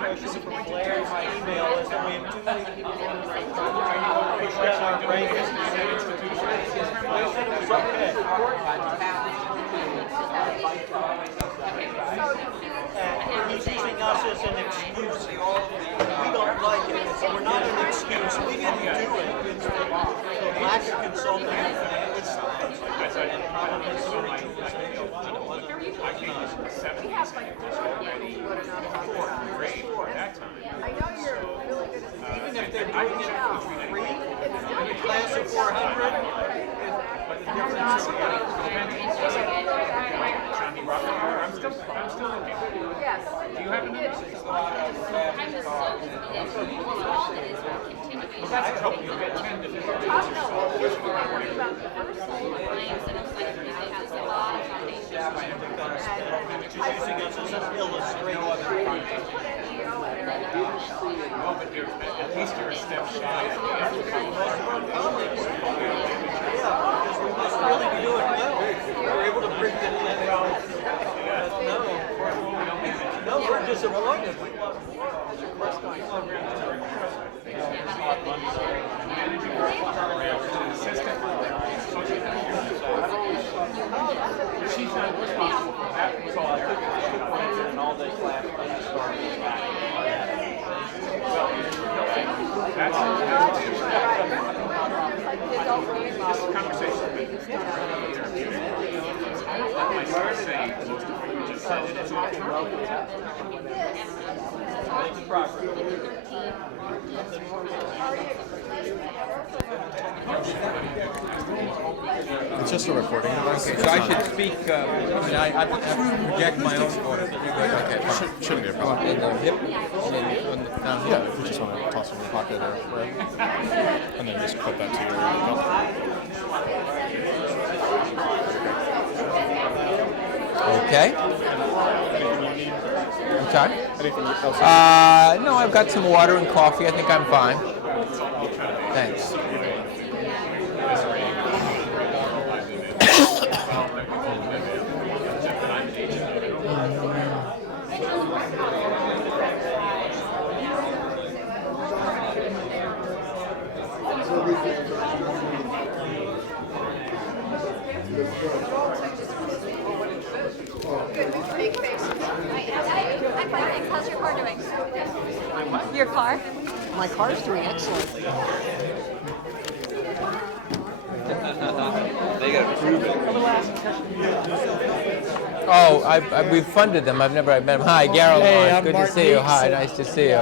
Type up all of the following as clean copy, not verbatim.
impression from Blair in my email is that we have too many people trying to push down our rankings. I said it was okay. And he's using us as an excuse. We don't like it. We're not an excuse. We didn't do it. It's the lack of consulting and financial science. And probably some regionalization. I know you're really good at Even if they're doing it for free, in a class of 400, the difference is I'm still looking. yes. Do you have an I'm assuming that all that is continuing. That's trouble. You'll get 10 to 15. No, here's what I'm worried about the first thing. Claims that I'm citing because it has a lot of foundations. using us as an illustration. Well, but you're, at least you're a step shy. Yeah, because we must really be doing well. We're able to bring the no, we're disappointed. We want more. Managing programs, assistant, she's not responsible for that. Was all there. An all-day class. That's just a conversation. I started saying most of what you just said, and it's all true. It's just a recording device. Okay, so I should speak, I project my own voice. Okay, fine. Shouldn't be a problem. In the hip, and then on the, down here. Yeah, if you just want to toss it in your pocket or wherever. And then just put that to your Okay. I'm sorry? Anything else? No, I've got some water and coffee. I think I'm fine. Thanks. How's your car doing? Your car? My car's doing excellently. They got to prove it. Oh, we've funded them. I've never met them. Hi, Gara. Hey, I'm good Mark to see you. Meeks, Hi, and nice to see you.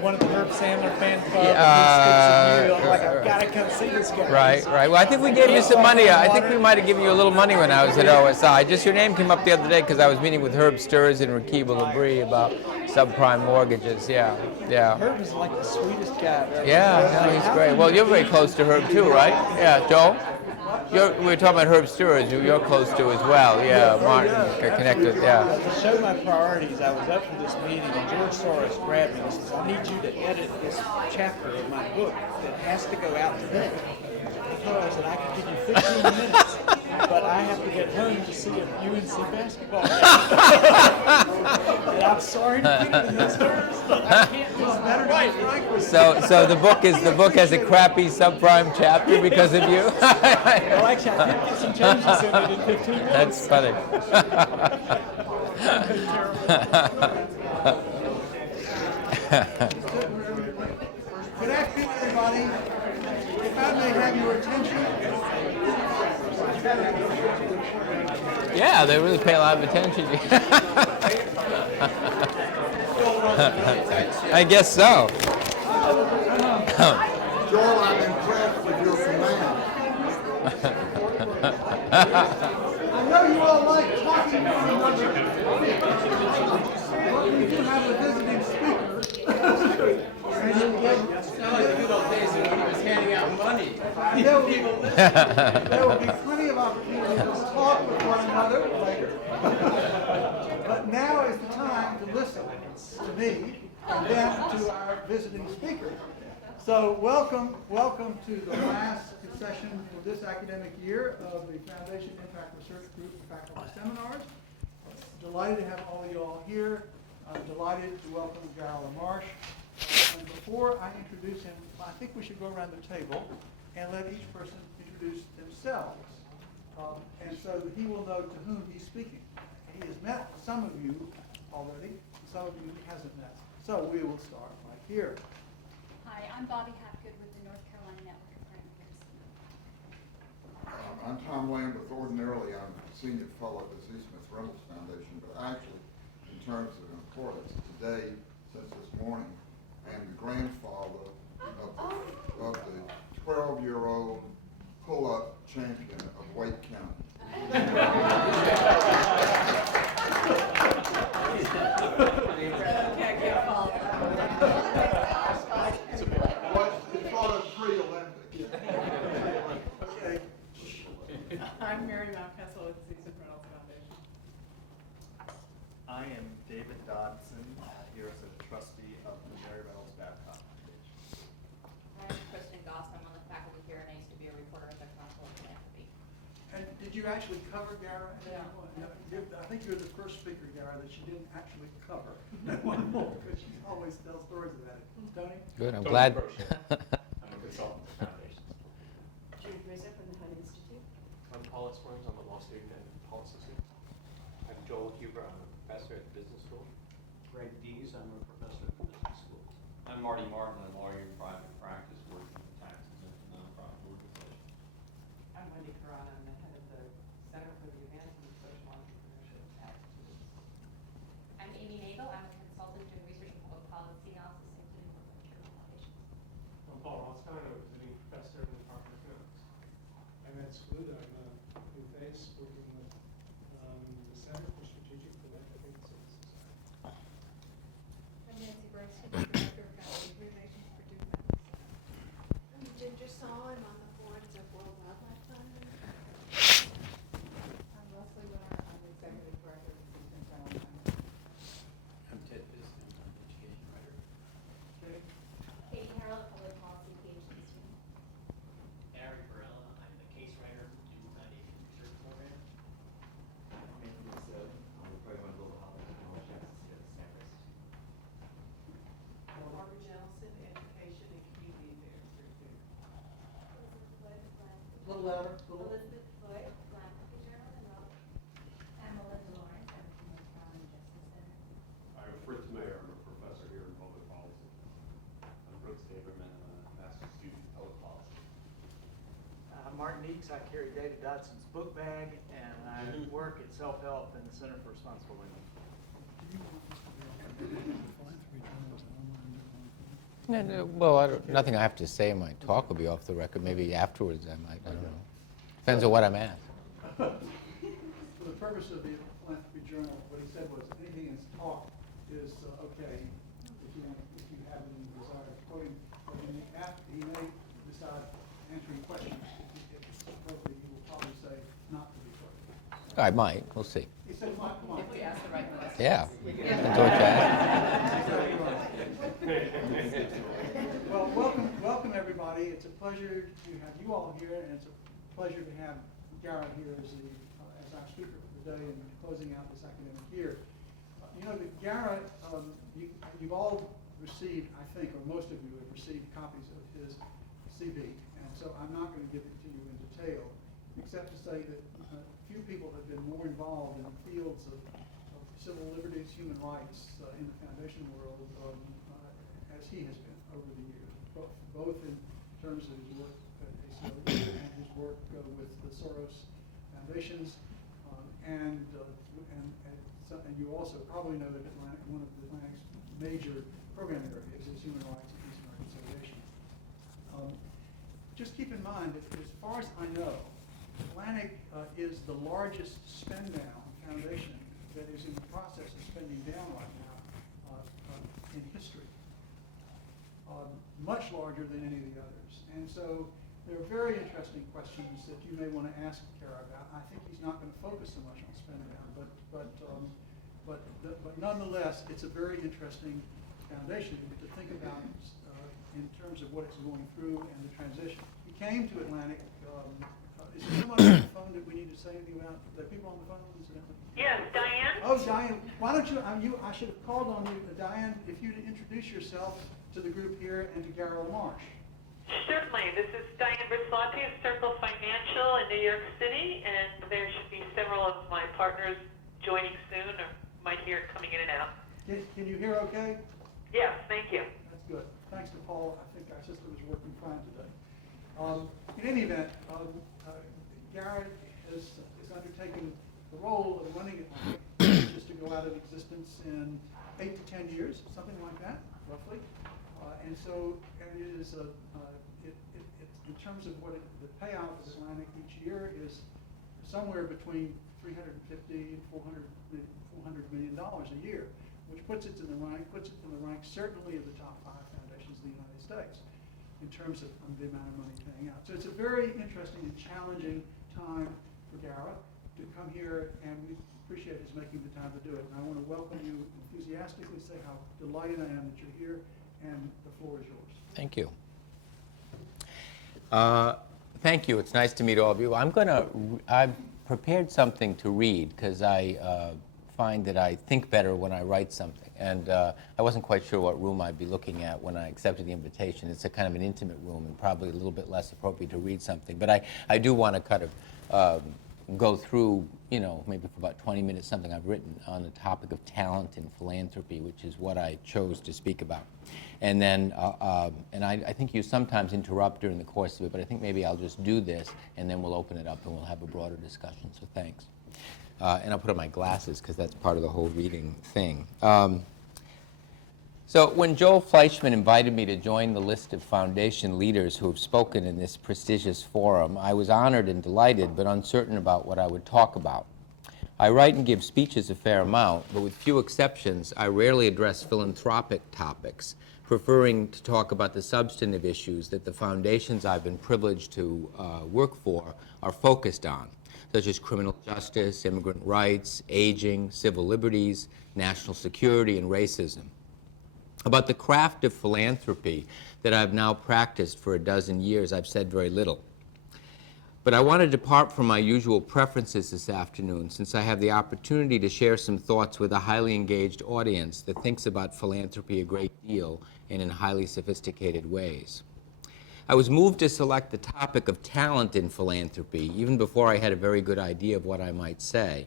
One of the Herb Sandler fan club. Yeah, And I'm like, I've got to come see this guy. Right. Well, I think we gave you some money. I think we might have given you a little money when I was at OSI. Just your name came up the other day because I was meeting with Herb Sturz and Rakib Labrie about subprime mortgages. Yeah. Herb is like the sweetest guy. Right? Yeah, no, he's great. Well, you're very close to Herb too, right? Yeah, Joel? We were talking about Herb Sturz, who you're close to as well. Yeah, Martin, connected, yeah. To show my priorities, I was up for this meeting, and George Soros grabbed me and says, I need you to edit this chapter of my book that has to go out today. Because I can give you 15 minutes, but I have to get home to see a UNC basketball game. And I'm sorry to think of this, but I can't do better than Frank was. So the book has a crappy subprime chapter because of you. Well, actually, I did get some changes in it in 15 minutes. That's funny. Good afternoon, everybody. If I may have your attention. Yeah, they really pay a lot of attention. I guess so. Joel, I'm impressed with your command. I know you all like talking to one another, but we do have a visiting speaker. There will be plenty of opportunities to talk with one another later. But now is the time to listen to me and then to our visiting speaker. So welcome to the last session for this academic year of the Foundation Impact Research Group for Faculty Seminars. Delighted to have all of you all here. I'm delighted to welcome Gara LaMarche. And before I introduce him, I think we should go around the table and let each person introduce themselves. And so that he will know to whom he's speaking. He has met some of you already, some of you he hasn't met. So we will start right here. Hi, I'm Bobby Hapgood with the North Carolina Network of Philanthropies. I'm Tom Lambeth. Ordinarily, I'm Senior Fellow at the C. Smith Reynolds Foundation, but actually, in terms of importance, today, since this morning, I am the grandfather of the 12-year-old pull-up champion of Wake County. It's called a pre-Olympic. Okay. I'm Mary Mountcastle with the Susan Reynolds Foundation. I am David Dodson, here as a trustee of the Mary Reynolds Babcock Foundation. I'm Kristen Goss. I'm on the faculty here, and I used to be a reporter at the Council of Philanthropy. And did you actually cover Gara? Yeah. I think you're the first speaker, Gara, that she didn't actually cover. One more, because she always tells stories about it. Tony? Good, I'm Tony glad. Grosh. I'm a consultant at the foundation. Judy Rizzo from the Hunt Institute. I'm Paula Springs. I'm a law student and policy student. I'm Joel Huber. I'm a professor at the business school. Greg Dees, I'm a professor at the business school. I'm Marty Martin, a lawyer in private practice working with taxes and nonprofit organizations. I'm Wendy Carrana. I'm the head of the Center for the Advancement of Social Entrepreneurship at Students. I'm Amy Nagel. I'm a consultant doing research in public policy analysis, including work with charitable foundations. I'm Paul Rothstein. I'm a visiting professor in the Department of Economics. I'm Ed Scoot. I'm a new face working with the Center for Strategic Philanthropy and Civil Society. I'm Nancy Bryson, Director of Family Relations for Duke Medical Center. I'm Ginger Saul. I'm on the boards of World Wildlife Fund. I'm Leslie Winter. I'm the executive director of the Susan Reynolds Foundation. I'm Ted Biston. I'm an education writer. Okay. Katie Harrell, a public policy PhD student. Gary Varela. I'm the case writer in the Foundation Research Program. Anthony Rizzo, I'm the program on global health and technology associate at Stanford. I'm Barbara Johnson, education and community affairs director. A little louder. Elizabeth Floyd, Philanthropy Journal, and Robert. I'm Melinda Lawrence. I'm from the County Justice Center. I'm Fritz Mayer. I'm a professor here in public policy. I'm Brooks Daberman. I'm a master's student in public policy. Martin Eakes. I carry David Dodson's book bag, and I work at Self-Help in the Center for Responsible Living. No, well, nothing I have to say in my talk will be off the record. Maybe afterwards I might. I don't know. Depends on what I'm asked. For the purpose of the Philanthropy Journal, what he said was anything in his talk is okay if you have any desire of quoting. But after he may decide answering questions, if it's appropriate, he will probably say not to be quoted. I might. We'll see. He said, come on. If we ask the right questions. Yeah. We can. Depends on what you ask. Well, welcome everybody. It's a pleasure to have you all here, and it's a pleasure to have Gara here as our speaker for the day and closing out this academic year. You know, the Gara, you've all received, I think, or most of you have received copies of his CV, and so I'm not going to give it to you in detail, except to say that few people have been more involved in the fields of civil liberties, human rights in the foundation world as he has been over the years, both in terms of his work at ACLU and his work with the Soros foundations, and you also probably know that one of Atlantic's major program areas is human rights and peace and reconciliation. Just keep in mind that as far as I know, Atlantic is the largest spend down foundation that is in the process of spending down right now in history. Much larger than any of the others. And so there are very interesting questions that you may want to ask Gara about. I think he's not going to focus so much on spend down, but nonetheless, it's a very interesting foundation to think about in terms of what it's going through and the transition. He came to Atlantic Is there someone on the phone that we need to say anything about? Are there people on the phone, incidentally? Yes, Diane? Oh, Diane, why don't you, I should have called on you, Diane, if you'd introduce yourself to the group here and to Gara LaMarche. Certainly. This is Diane Brislati of Circle Financial in New York City, and there should be several of my partners joining soon, or might hear it coming in and out. Can you hear okay? Yes, thank you. That's good. Thanks to Paul, I think our system is working fine today. In any event, Gara is undertaking the role of running it, just to go out of existence in 8 to 10 years, something like that, roughly. And so it is in terms of what the payout of Atlantic each year is somewhere between $350 and $400 million a year, which puts it in the rank certainly of the top 5 foundations in the United States in terms of the amount of money paying out. So it's a very interesting and challenging time for Gara to come here, and we appreciate his making the time to do it. And I want to welcome you enthusiastically, say how delighted I am that you're here, and the floor is yours. Thank you. Thank you. It's nice to meet all of you. I've prepared something to read because I find that I think better when I write something. And I wasn't quite sure what room I'd be looking at when I accepted the invitation. It's a kind of an intimate room and probably a little bit less appropriate to read something. But I do want to kind of go through, maybe for about 20 minutes, something I've written on the topic of talent and philanthropy, which is what I chose to speak about. And then, I think you sometimes interrupt during the course of it, but I think maybe I'll just do this, and then we'll open it up and we'll have a broader discussion, so thanks. And I'll put on my glasses, because that's part of the whole reading thing. So when Joel Fleischman invited me to join the list of foundation leaders who have spoken in this prestigious forum, I was honored and delighted, but uncertain about what I would talk about. I write and give speeches a fair amount, but with few exceptions, I rarely address philanthropic topics, preferring to talk about the substantive issues that the foundations I've been privileged to work for are focused on, such as criminal justice, immigrant rights, aging, civil liberties, national security, and racism. About the craft of philanthropy that I've now practiced for a dozen years, I've said very little. But I want to depart from my usual preferences this afternoon, since I have the opportunity to share some thoughts with a highly engaged audience that thinks about philanthropy a great deal and in highly sophisticated ways. I was moved to select the topic of talent in philanthropy, even before I had a very good idea of what I might say,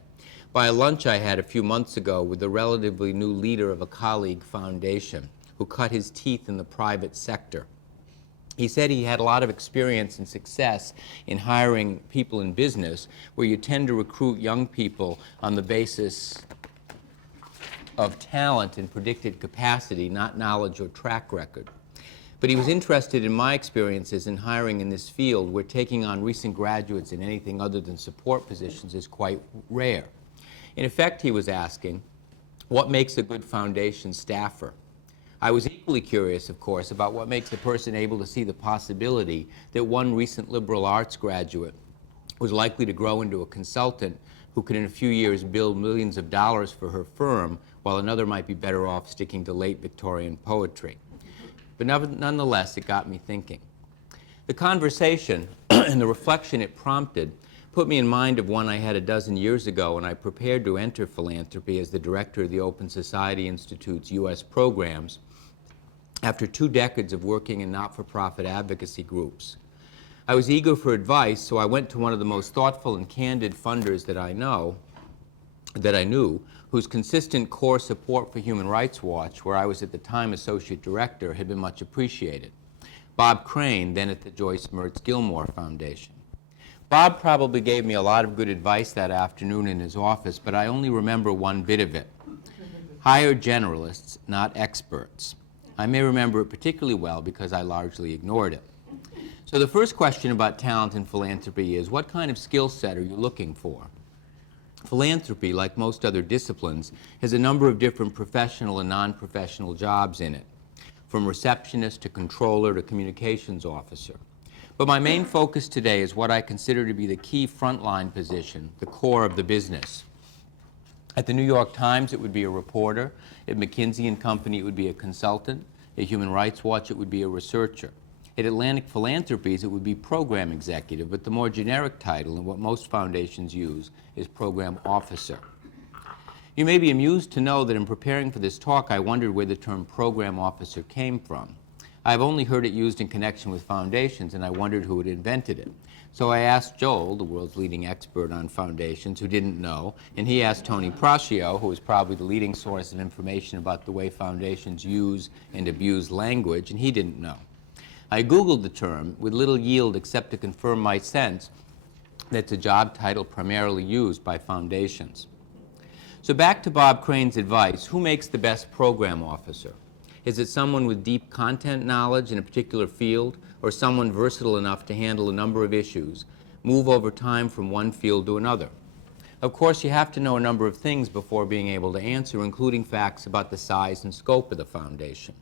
by a lunch I had a few months ago with the relatively new leader of a colleague foundation who cut his teeth in the private sector. He said he had a lot of experience and success in hiring people in business, where you tend to recruit young people on the basis of talent and predicted capacity, not knowledge or track record. But he was interested in my experiences in hiring in this field, where taking on recent graduates in anything other than support positions is quite rare. In effect, he was asking, what makes a good foundation staffer? I was equally curious, of course, about what makes a person able to see the possibility that one recent liberal arts graduate was likely to grow into a consultant who could in a few years build millions of dollars for her firm, while another might be better off sticking to late Victorian poetry. But nonetheless, it got me thinking. The conversation and the reflection it prompted put me in mind of one I had a dozen years ago when I prepared to enter philanthropy as the director of the Open Society Institute's U.S. programs after 2 decades of working in not-for-profit advocacy groups. I was eager for advice, so I went to one of the most thoughtful and candid funders that I knew, whose consistent core support for Human Rights Watch, where I was at the time associate director, had been much appreciated. Bob Crane, then at the Joyce Mertz Gilmore Foundation. Bob probably gave me a lot of good advice that afternoon in his office, but I only remember one bit of it. Hire generalists, not experts. I may remember it particularly well because I largely ignored it. So the first question about talent in philanthropy is, what kind of skill set are you looking for? Philanthropy, like most other disciplines, has a number of different professional and non-professional jobs in it, from receptionist to controller to communications officer. But my main focus today is what I consider to be the key frontline position, the core of the business. At the New York Times, it would be a reporter. At McKinsey & Company, it would be a consultant. At Human Rights Watch, it would be a researcher. At Atlantic Philanthropies, it would be program executive, but the more generic title, and what most foundations use, is program officer. You may be amused to know that in preparing for this talk, I wondered where the term program officer came from. I've only heard it used in connection with foundations, and I wondered who had invented it. So I asked Joel, the world's leading expert on foundations, who didn't know, and he asked Tony Proccio, who is probably the leading source of information about the way foundations use and abuse language, and he didn't know. I Googled the term with little yield except to confirm my sense that it's a job title primarily used by foundations. So back to Bob Crane's advice, who makes the best program officer? Is it someone with deep content knowledge in a particular field, or someone versatile enough to handle a number of issues, move over time from one field to another? Of course, you have to know a number of things before being able to answer, including facts about the size and scope of the foundation.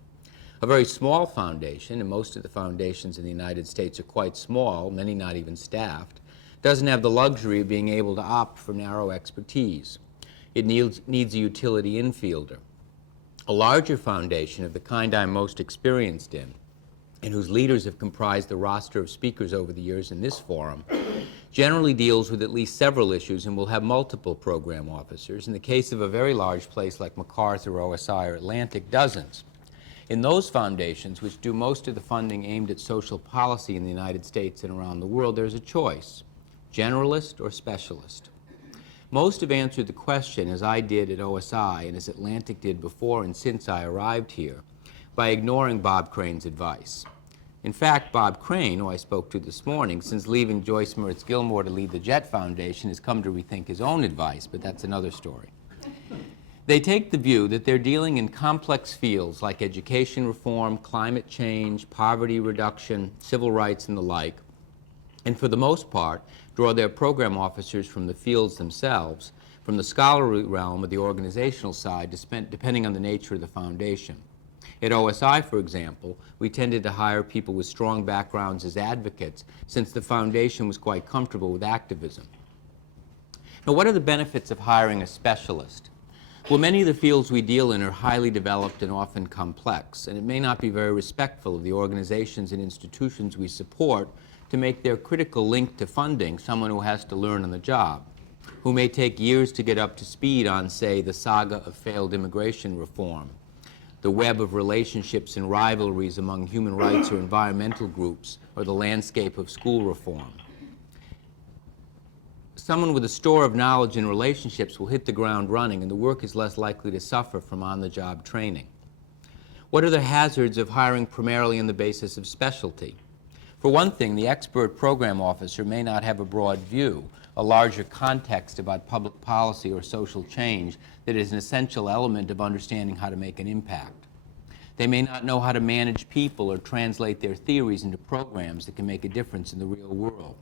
A very small foundation, and most of the foundations in the United States are quite small, many not even staffed, doesn't have the luxury of being able to opt for narrow expertise. It needs a utility infielder. A larger foundation of the kind I'm most experienced in, and whose leaders have comprised the roster of speakers over the years in this forum, generally deals with at least several issues and will have multiple program officers. In the case of a very large place like MacArthur, OSI, or Atlantic, dozens. In those foundations, which do most of the funding aimed at social policy in the United States and around the world, there's a choice, generalist or specialist. Most have answered the question, as I did at OSI and as Atlantic did before and since I arrived here, by ignoring Bob Crane's advice. In fact, Bob Crane, who I spoke to this morning, since leaving Joyce Moritz Gilmore to lead the Jet Foundation, has come to rethink his own advice, but that's another story. They take the view that they're dealing in complex fields like education reform, climate change, poverty reduction, civil rights, and the like, and for the most part, draw their program officers from the fields themselves, from the scholarly realm or the organizational side, depending on the nature of the foundation. At OSI, for example, we tended to hire people with strong backgrounds as advocates, since the foundation was quite comfortable with activism. Now, what are the benefits of hiring a specialist? Well, many of the fields we deal in are highly developed and often complex, and it may not be very respectful of the organizations and institutions we support to make their critical link to funding someone who has to learn on the job, who may take years to get up to speed on, say, the saga of failed immigration reform, the web of relationships and rivalries among human rights or environmental groups, or the landscape of school reform. Someone with a store of knowledge and relationships will hit the ground running, and the work is less likely to suffer from on-the-job training. What are the hazards of hiring primarily on the basis of specialty? For one thing, the expert program officer may not have a broad view, a larger context about public policy or social change that is an essential element of understanding how to make an impact. They may not know how to manage people or translate their theories into programs that can make a difference in the real world.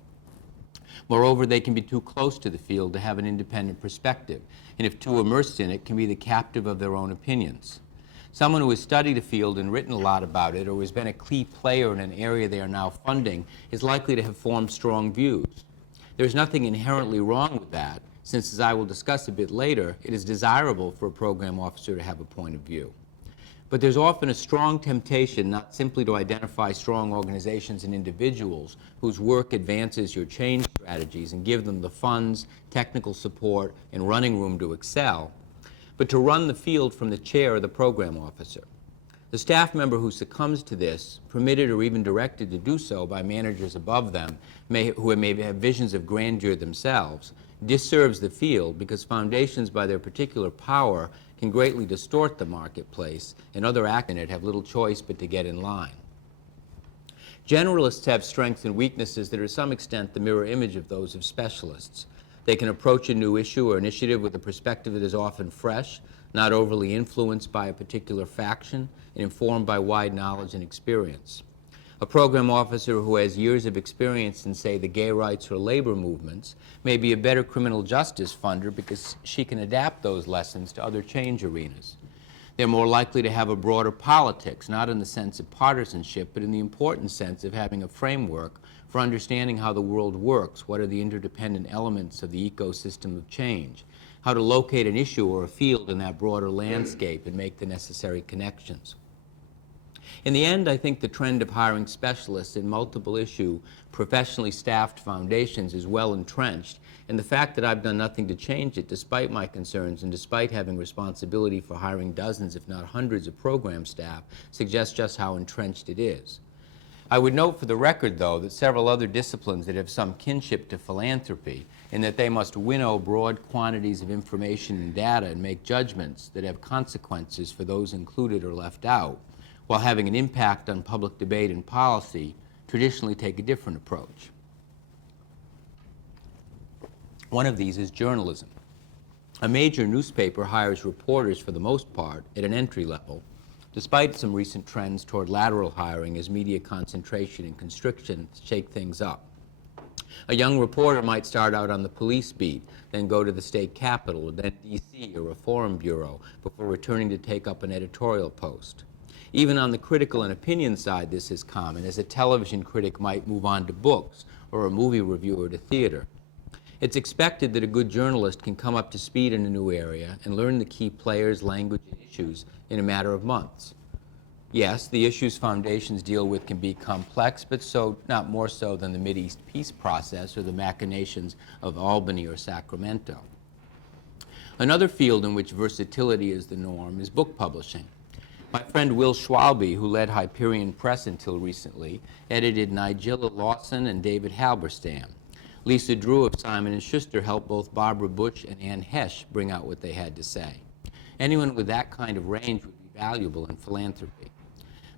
Moreover, they can be too close to the field to have an independent perspective, and if too immersed in it, can be the captive of their own opinions. Someone who has studied a field and written a lot about it, or has been a key player in an area they are now funding, is likely to have formed strong views. There's nothing inherently wrong with that, since, as I will discuss a bit later, it is desirable for a program officer to have a point of view. But there's often a strong temptation not simply to identify strong organizations and individuals whose work advances your change strategies and give them the funds, technical support, and running room to excel, but to run the field from the chair of the program officer. The staff member who succumbs to this, permitted or even directed to do so by managers above them, who may have visions of grandeur themselves, disserves the field because foundations by their particular power can greatly distort the marketplace, and other actors in it have little choice but to get in line. Generalists have strengths and weaknesses that are to some extent the mirror image of those of specialists. They can approach a new issue or initiative with a perspective that is often fresh, not overly influenced by a particular faction, and informed by wide knowledge and experience. A program officer who has years of experience in, say, the gay rights or labor movements may be a better criminal justice funder because she can adapt those lessons to other change arenas. They're more likely to have a broader politics, not in the sense of partisanship, but in the important sense of having a framework for understanding how the world works, what are the interdependent elements of the ecosystem of change, how to locate an issue or a field in that broader landscape and make the necessary connections. In the end, I think the trend of hiring specialists in multiple issue, professionally staffed foundations is well entrenched, and the fact that I've done nothing to change it, despite my concerns and despite having responsibility for hiring dozens, if not hundreds, of program staff, suggests just how entrenched it is. I would note for the record, though, that several other disciplines that have some kinship to philanthropy, in that they must winnow broad quantities of information and data and make judgments that have consequences for those included or left out, while having an impact on public debate and policy, traditionally take a different approach. One of these is journalism. A major newspaper hires reporters for the most part at an entry level, despite some recent trends toward lateral hiring as media concentration and constriction shake things up. A young reporter might start out on the police beat, then go to the state capitol, then DC or a forum bureau, before returning to take up an editorial post. Even on the critical and opinion side, this is common, as a television critic might move on to books, or a movie reviewer to theater. It's expected that a good journalist can come up to speed in a new area and learn the key players, language, and issues in a matter of months. Yes, the issues foundations deal with can be complex, but not more so than the Mideast peace process or the machinations of Albany or Sacramento. Another field in which versatility is the norm is book publishing. My friend Will Schwalbe, who led Hyperion Press until recently, edited Nigella Lawson and David Halberstam. Lisa Drew of Simon & Schuster helped both Barbara Butch and Ann Hesh bring out what they had to say. Anyone with that kind of range would be valuable in philanthropy.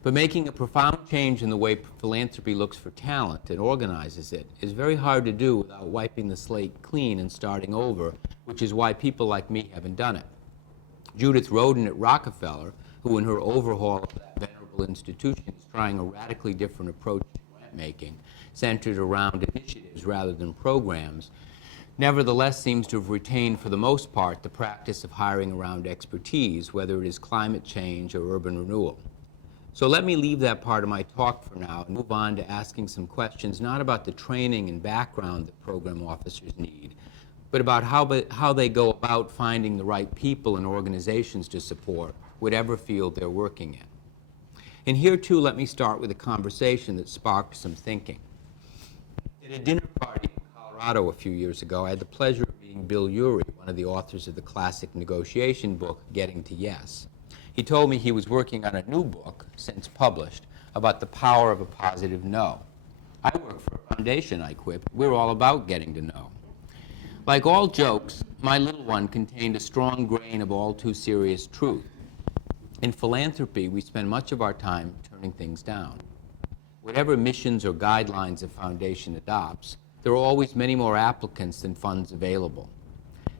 But making a profound change in the way philanthropy looks for talent and organizes it is very hard to do without wiping the slate clean and starting over, which is why people like me haven't done it. Judith Rodin at Rockefeller, who in her overhaul of that venerable institution is trying a radically different approach to grant making, centered around initiatives rather than programs, nevertheless seems to have retained for the most part the practice of hiring around expertise, whether it is climate change or urban renewal. So let me leave that part of my talk for now and move on to asking some questions not about the training and background that program officers need, but about how they go about finding the right people and organizations to support whatever field they're working in. And here too, let me start with a conversation that sparked some thinking. At a dinner party in Colorado a few years ago, I had the pleasure of meeting Bill Urey, one of the authors of the classic negotiation book, Getting to Yes. He told me he was working on a new book, since published, about the power of a positive no. I work for a foundation, I quipped. We're all about getting to know. Like all jokes, my little one contained a strong grain of all too serious truth. In philanthropy, we spend much of our time turning things down. Whatever missions or guidelines a foundation adopts, there are always many more applicants than funds available.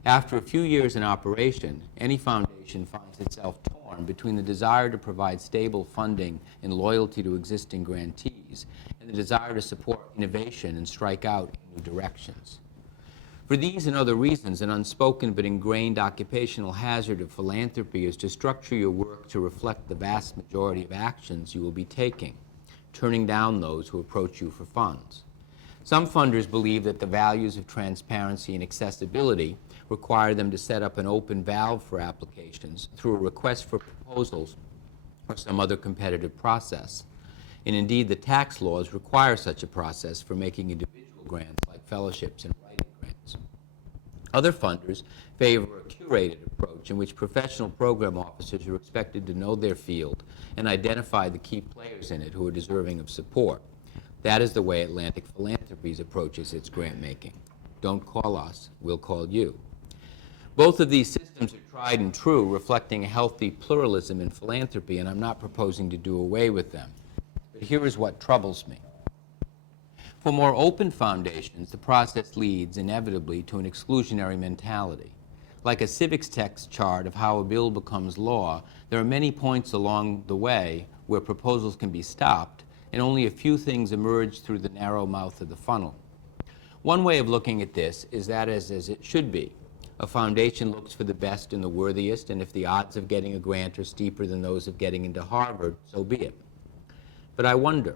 After a few years in operation, any foundation finds itself torn between the desire to provide stable funding and loyalty to existing grantees and the desire to support innovation and strike out in new directions. For these and other reasons, an unspoken but ingrained occupational hazard of philanthropy is to structure your work to reflect the vast majority of actions you will be taking, turning down those who approach you for funds. Some funders believe that the values of transparency and accessibility require them to set up an open valve for applications through a request for proposals or some other competitive process. And indeed, the tax laws require such a process for making individual grants like fellowships and writing grants. Other funders favor a curated approach in which professional program officers are expected to know their field and identify the key players in it who are deserving of support. That is the way Atlantic Philanthropies approaches its grant making. Don't call us, we'll call you. Both of these systems are tried and true, reflecting a healthy pluralism in philanthropy, and I'm not proposing to do away with them. But here is what troubles me. For more open foundations, the process leads inevitably to an exclusionary mentality. Like a civics text chart of how a bill becomes law, there are many points along the way where proposals can be stopped, and only a few things emerge through the narrow mouth of the funnel. One way of looking at this is that as it should be. A foundation looks for the best and the worthiest, and if the odds of getting a grant are steeper than those of getting into Harvard, so be it. But I wonder,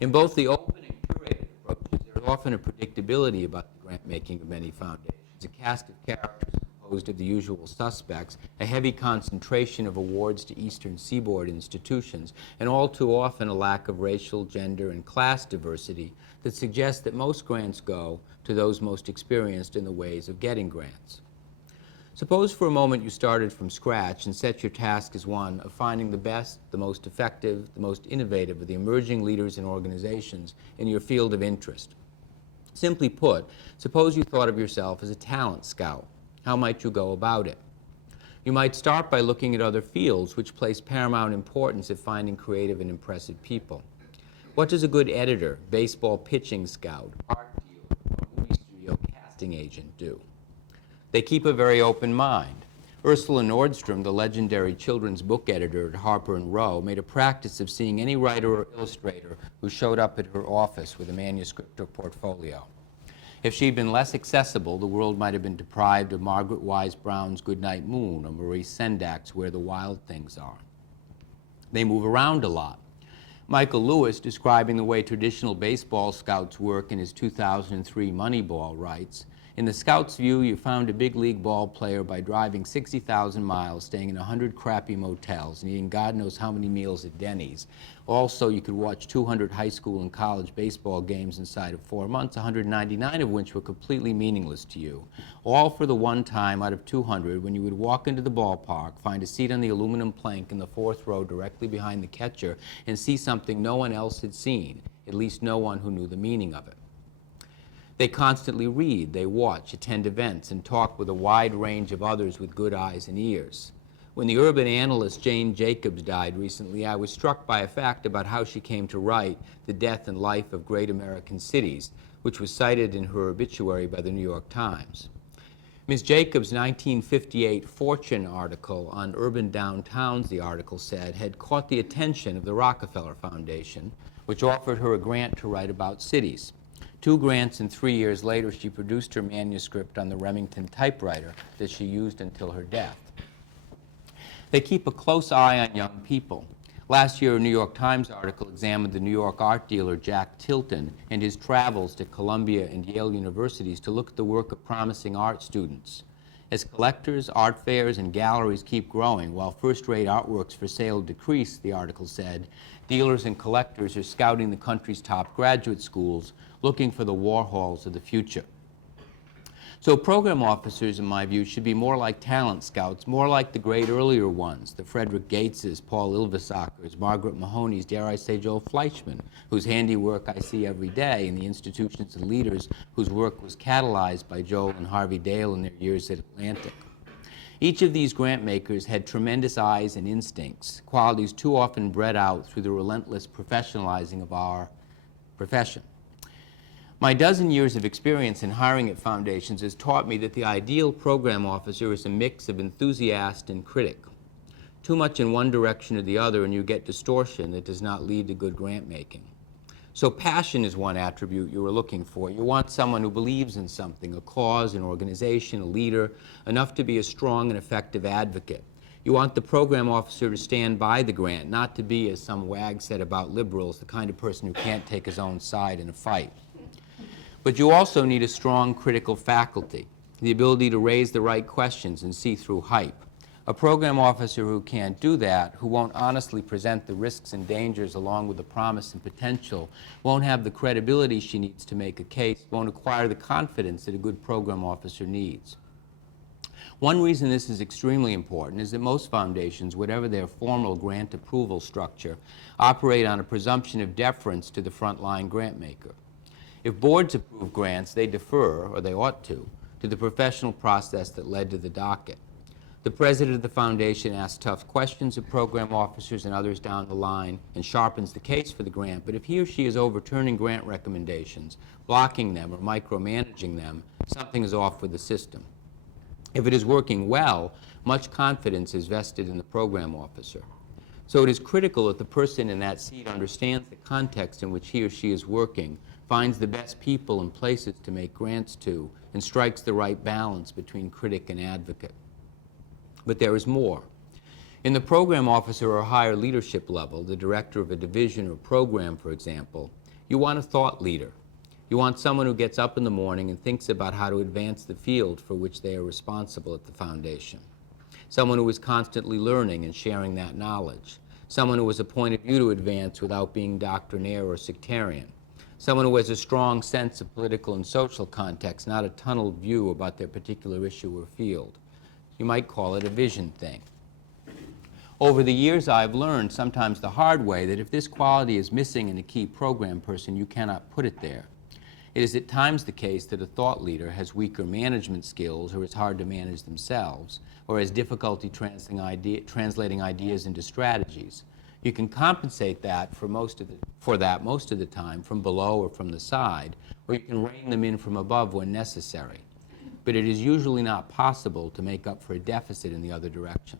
in both the open and curated approaches, there's often a predictability about the grant making of many foundations, a cast of characters composed of the usual suspects, a heavy concentration of awards to Eastern Seaboard institutions, and all too often a lack of racial, gender, and class diversity that suggests that most grants go to those most experienced in the ways of getting grants. Suppose for a moment you started from scratch and set your task as one of finding the best, the most effective, the most innovative of the emerging leaders and organizations in your field of interest. Simply put, suppose you thought of yourself as a talent scout. How might you go about it? You might start by looking at other fields which place paramount importance at finding creative and impressive people. What does a good editor, baseball pitching scout, art dealer, or movie studio casting agent do? They keep a very open mind. Ursula Nordstrom, the legendary children's book editor at Harper & Row, made a practice of seeing any writer or illustrator who showed up at her office with a manuscript or portfolio. If she'd been less accessible, the world might have been deprived of Margaret Wise Brown's Goodnight Moon or Maurice Sendak's Where the Wild Things Are. They move around a lot. Michael Lewis, describing the way traditional baseball scouts work in his 2003 Moneyball, writes, "In the scout's view, you found a big league ball player by driving 60,000 miles, staying in 100 crappy motels, and eating God knows how many meals at Denny's. Also, you could watch 200 high school and college baseball games inside of 4 months, 199 of which were completely meaningless to you. All for the one time out of 200 when you would walk into the ballpark, find a seat on the aluminum plank in the 4th row directly behind the catcher, and see something no one else had seen, at least no one who knew the meaning of it." They constantly read, they watch, attend events, and talk with a wide range of others with good eyes and ears. When the urban analyst Jane Jacobs died recently, I was struck by a fact about how she came to write The Death and Life of Great American Cities, which was cited in her obituary by the New York Times. Ms. Jacobs' 1958 Fortune article on urban downtowns, the article said, had caught the attention of the Rockefeller Foundation, which offered her a grant to write about cities. 2 grants, and 3 years later she produced her manuscript on the Remington typewriter that she used until her death. They keep a close eye on young people. Last year, a New York Times article examined the New York art dealer Jack Tilton and his travels to Columbia and Yale universities to look at the work of promising art students. As collectors, art fairs, and galleries keep growing, while first-rate artworks for sale decrease, the article said, dealers and collectors are scouting the country's top graduate schools, looking for the Warhols of the future. So program officers, in my view, should be more like talent scouts, more like the great earlier ones, the Frederick Gateses, Paul Ilvisakers, Margaret Mahoney's, dare I say Joel Fleischman, whose handiwork I see every day, and the institutions and leaders whose work was catalyzed by Joel and Harvey Dale in their years at Atlantic. Each of these grant makers had tremendous eyes and instincts, qualities too often bred out through the relentless professionalizing of our profession. My dozen years of experience in hiring at foundations has taught me that the ideal program officer is a mix of enthusiast and critic. Too much in one direction or the other and you get distortion that does not lead to good grant making. So passion is one attribute you are looking for. You want someone who believes in something, a cause, an organization, a leader, enough to be a strong and effective advocate. You want the program officer to stand by the grant, not to be, as some wag said about liberals, the kind of person who can't take his own side in a fight. But you also need a strong critical faculty, the ability to raise the right questions and see through hype. A program officer who can't do that, who won't honestly present the risks and dangers along with the promise and potential, won't have the credibility she needs to make a case, won't acquire the confidence that a good program officer needs. One reason this is extremely important is that most foundations, whatever their formal grant approval structure, operate on a presumption of deference to the frontline grant maker. If boards approve grants, they defer, or they ought to the professional process that led to the docket. The president of the foundation asks tough questions of program officers and others down the line and sharpens the case for the grant, but if he or she is overturning grant recommendations, blocking them, or micromanaging them, something is off with the system. If it is working well, much confidence is vested in the program officer. So it is critical that the person in that seat understands the context in which he or she is working, finds the best people and places to make grants to, and strikes the right balance between critic and advocate. But there is more. In the program officer or higher leadership level, the director of a division or program, for example, you want a thought leader. You want someone who gets up in the morning and thinks about how to advance the field for which they are responsible at the foundation. Someone who is constantly learning and sharing that knowledge. Someone who has a point of view to advance without being doctrinaire or sectarian. Someone who has a strong sense of political and social context, not a tunneled view about their particular issue or field. You might call it a vision thing. Over the years, I've learned, sometimes the hard way, that if this quality is missing in a key program person, you cannot put it there. It is at times the case that a thought leader has weaker management skills, or is hard to manage themselves, or has difficulty translating ideas into strategies. You can compensate that most of the time from below or from the side, or you can rein them in from above when necessary. But it is usually not possible to make up for a deficit in the other direction.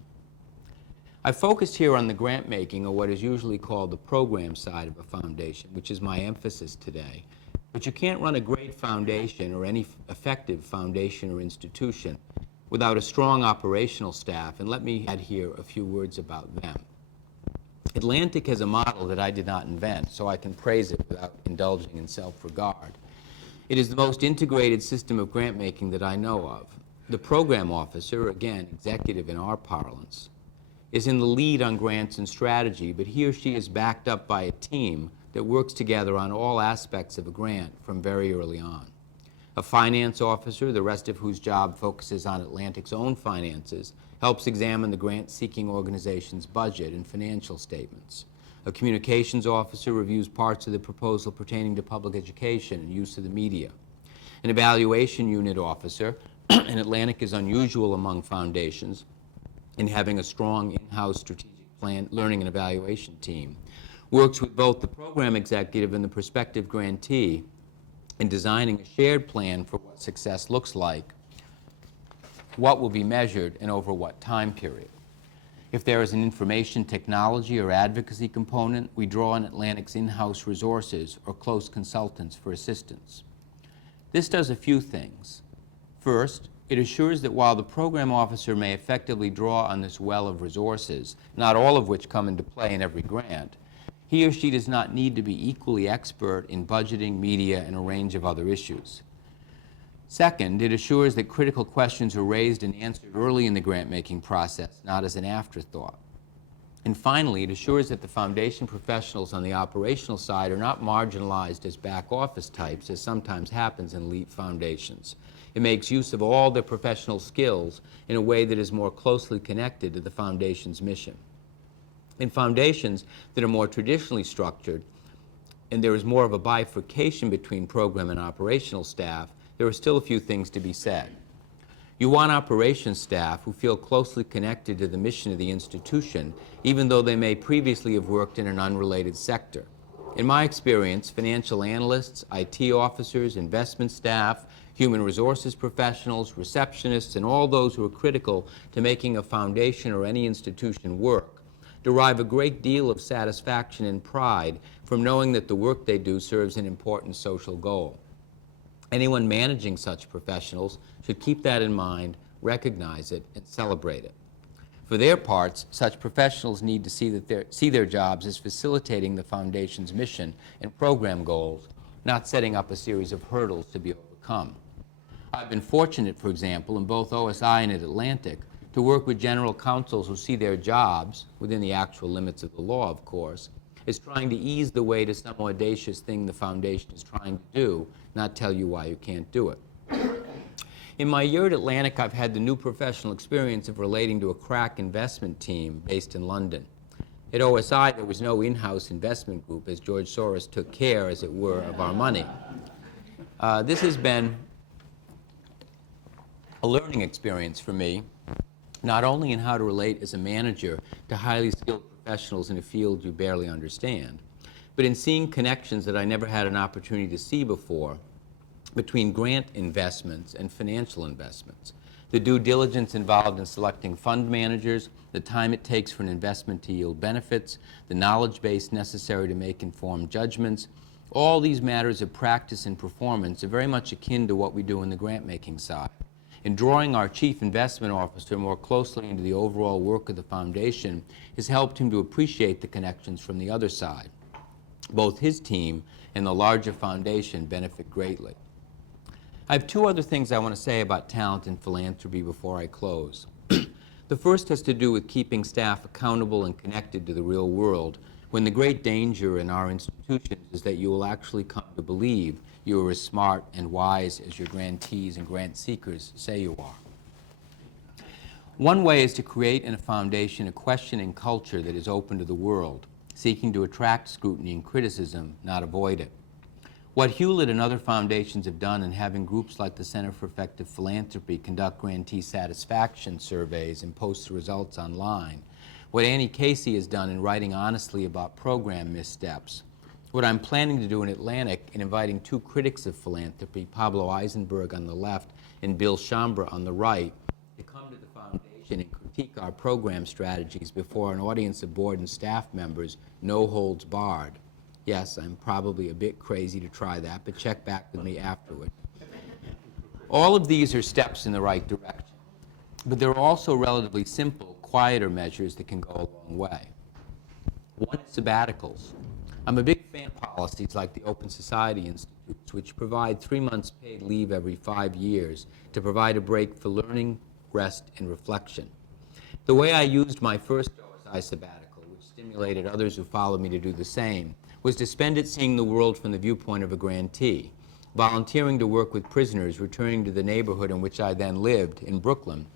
I focused here on the grant making, or what is usually called the program side of a foundation, which is my emphasis today. But you can't run a great foundation or any effective foundation or institution without a strong operational staff, and let me add here a few words about them. Atlantic has a model that I did not invent, so I can praise it without indulging in self-regard. It is the most integrated system of grant making that I know of. The program officer, again, executive in our parlance, is in the lead on grants and strategy, but he or she is backed up by a team that works together on all aspects of a grant from very early on. A finance officer, the rest of whose job focuses on Atlantic's own finances, helps examine the grant-seeking organization's budget and financial statements. A communications officer reviews parts of the proposal pertaining to public education and use of the media. An evaluation unit officer, and Atlantic is unusual among foundations in having a strong in-house strategic plan, learning and evaluation team, works with both the program executive and the prospective grantee in designing a shared plan for what success looks like, what will be measured, and over what time period. If there is an information technology or advocacy component, we draw on Atlantic's in-house resources or close consultants for assistance. This does a few things. First, it assures that while the program officer may effectively draw on this well of resources, not all of which come into play in every grant, he or she does not need to be equally expert in budgeting, media, and a range of other issues. Second, it assures that critical questions are raised and answered early in the grant-making process, not as an afterthought. And finally, it assures that the foundation professionals on the operational side are not marginalized as back-office types, as sometimes happens in elite foundations. It makes use of all their professional skills in a way that is more closely connected to the foundation's mission. In foundations that are more traditionally structured, and there is more of a bifurcation between program and operational staff, there are still a few things to be said. You want operations staff who feel closely connected to the mission of the institution, even though they may previously have worked in an unrelated sector. In my experience, financial analysts, IT officers, investment staff, human resources professionals, receptionists, and all those who are critical to making a foundation or any institution work derive a great deal of satisfaction and pride from knowing that the work they do serves an important social goal. Anyone managing such professionals should keep that in mind, recognize it, and celebrate it. For their parts, such professionals need to see their jobs as facilitating the foundation's mission and program goals, not setting up a series of hurdles to be overcome. I've been fortunate, for example, in both OSI and at Atlantic, to work with general counsels who see their jobs, within the actual limits of the law, of course, as trying to ease the way to some audacious thing the foundation is trying to do, not tell you why you can't do it. In my year at Atlantic, I've had the new professional experience of relating to a crack investment team based in London. At OSI, there was no in-house investment group, as George Soros took care, as it were, of our money. This has been a learning experience for me, not only in how to relate as a manager to highly skilled professionals in a field you barely understand, but in seeing connections that I never had an opportunity to see before between grant investments and financial investments. The due diligence involved in selecting fund managers, the time it takes for an investment to yield benefits, the knowledge base necessary to make informed judgments, all these matters of practice and performance are very much akin to what we do in the grant-making side. In drawing our chief investment officer more closely into the overall work of the foundation has helped him to appreciate the connections from the other side. Both his team and the larger foundation benefit greatly. I have two other things I want to say about talent and philanthropy before I close. The first has to do with keeping staff accountable and connected to the real world, when the great danger in our institutions is that you will actually come to believe you are as smart and wise as your grantees and grant seekers say you are. One way is to create in a foundation a questioning culture that is open to the world, seeking to attract scrutiny and criticism, not avoid it. What Hewlett and other foundations have done in having groups like the Center for Effective Philanthropy conduct grantee satisfaction surveys and post the results online, what Annie Casey has done in writing honestly about program missteps, what I'm planning to do in Atlantic in inviting two critics of philanthropy, Pablo Eisenberg on the left and Bill Schambra on the right, to come to the foundation and critique our program strategies before an audience of board and staff members, no holds barred. Yes, I'm probably a bit crazy to try that, but check back with me afterward. All of these are steps in the right direction, but there are also relatively simple, quieter measures that can go a long way. One is sabbaticals. I'm a big fan of policies like the Open Society Institutes, which provide 3 months paid leave every 5 years to provide a break for learning, rest, and reflection. The way I used my first OSI sabbatical, which stimulated others who followed me to do the same, was to spend it seeing the world from the viewpoint of a grantee, volunteering to work with prisoners returning to the neighborhood in which I then lived, in Brooklyn,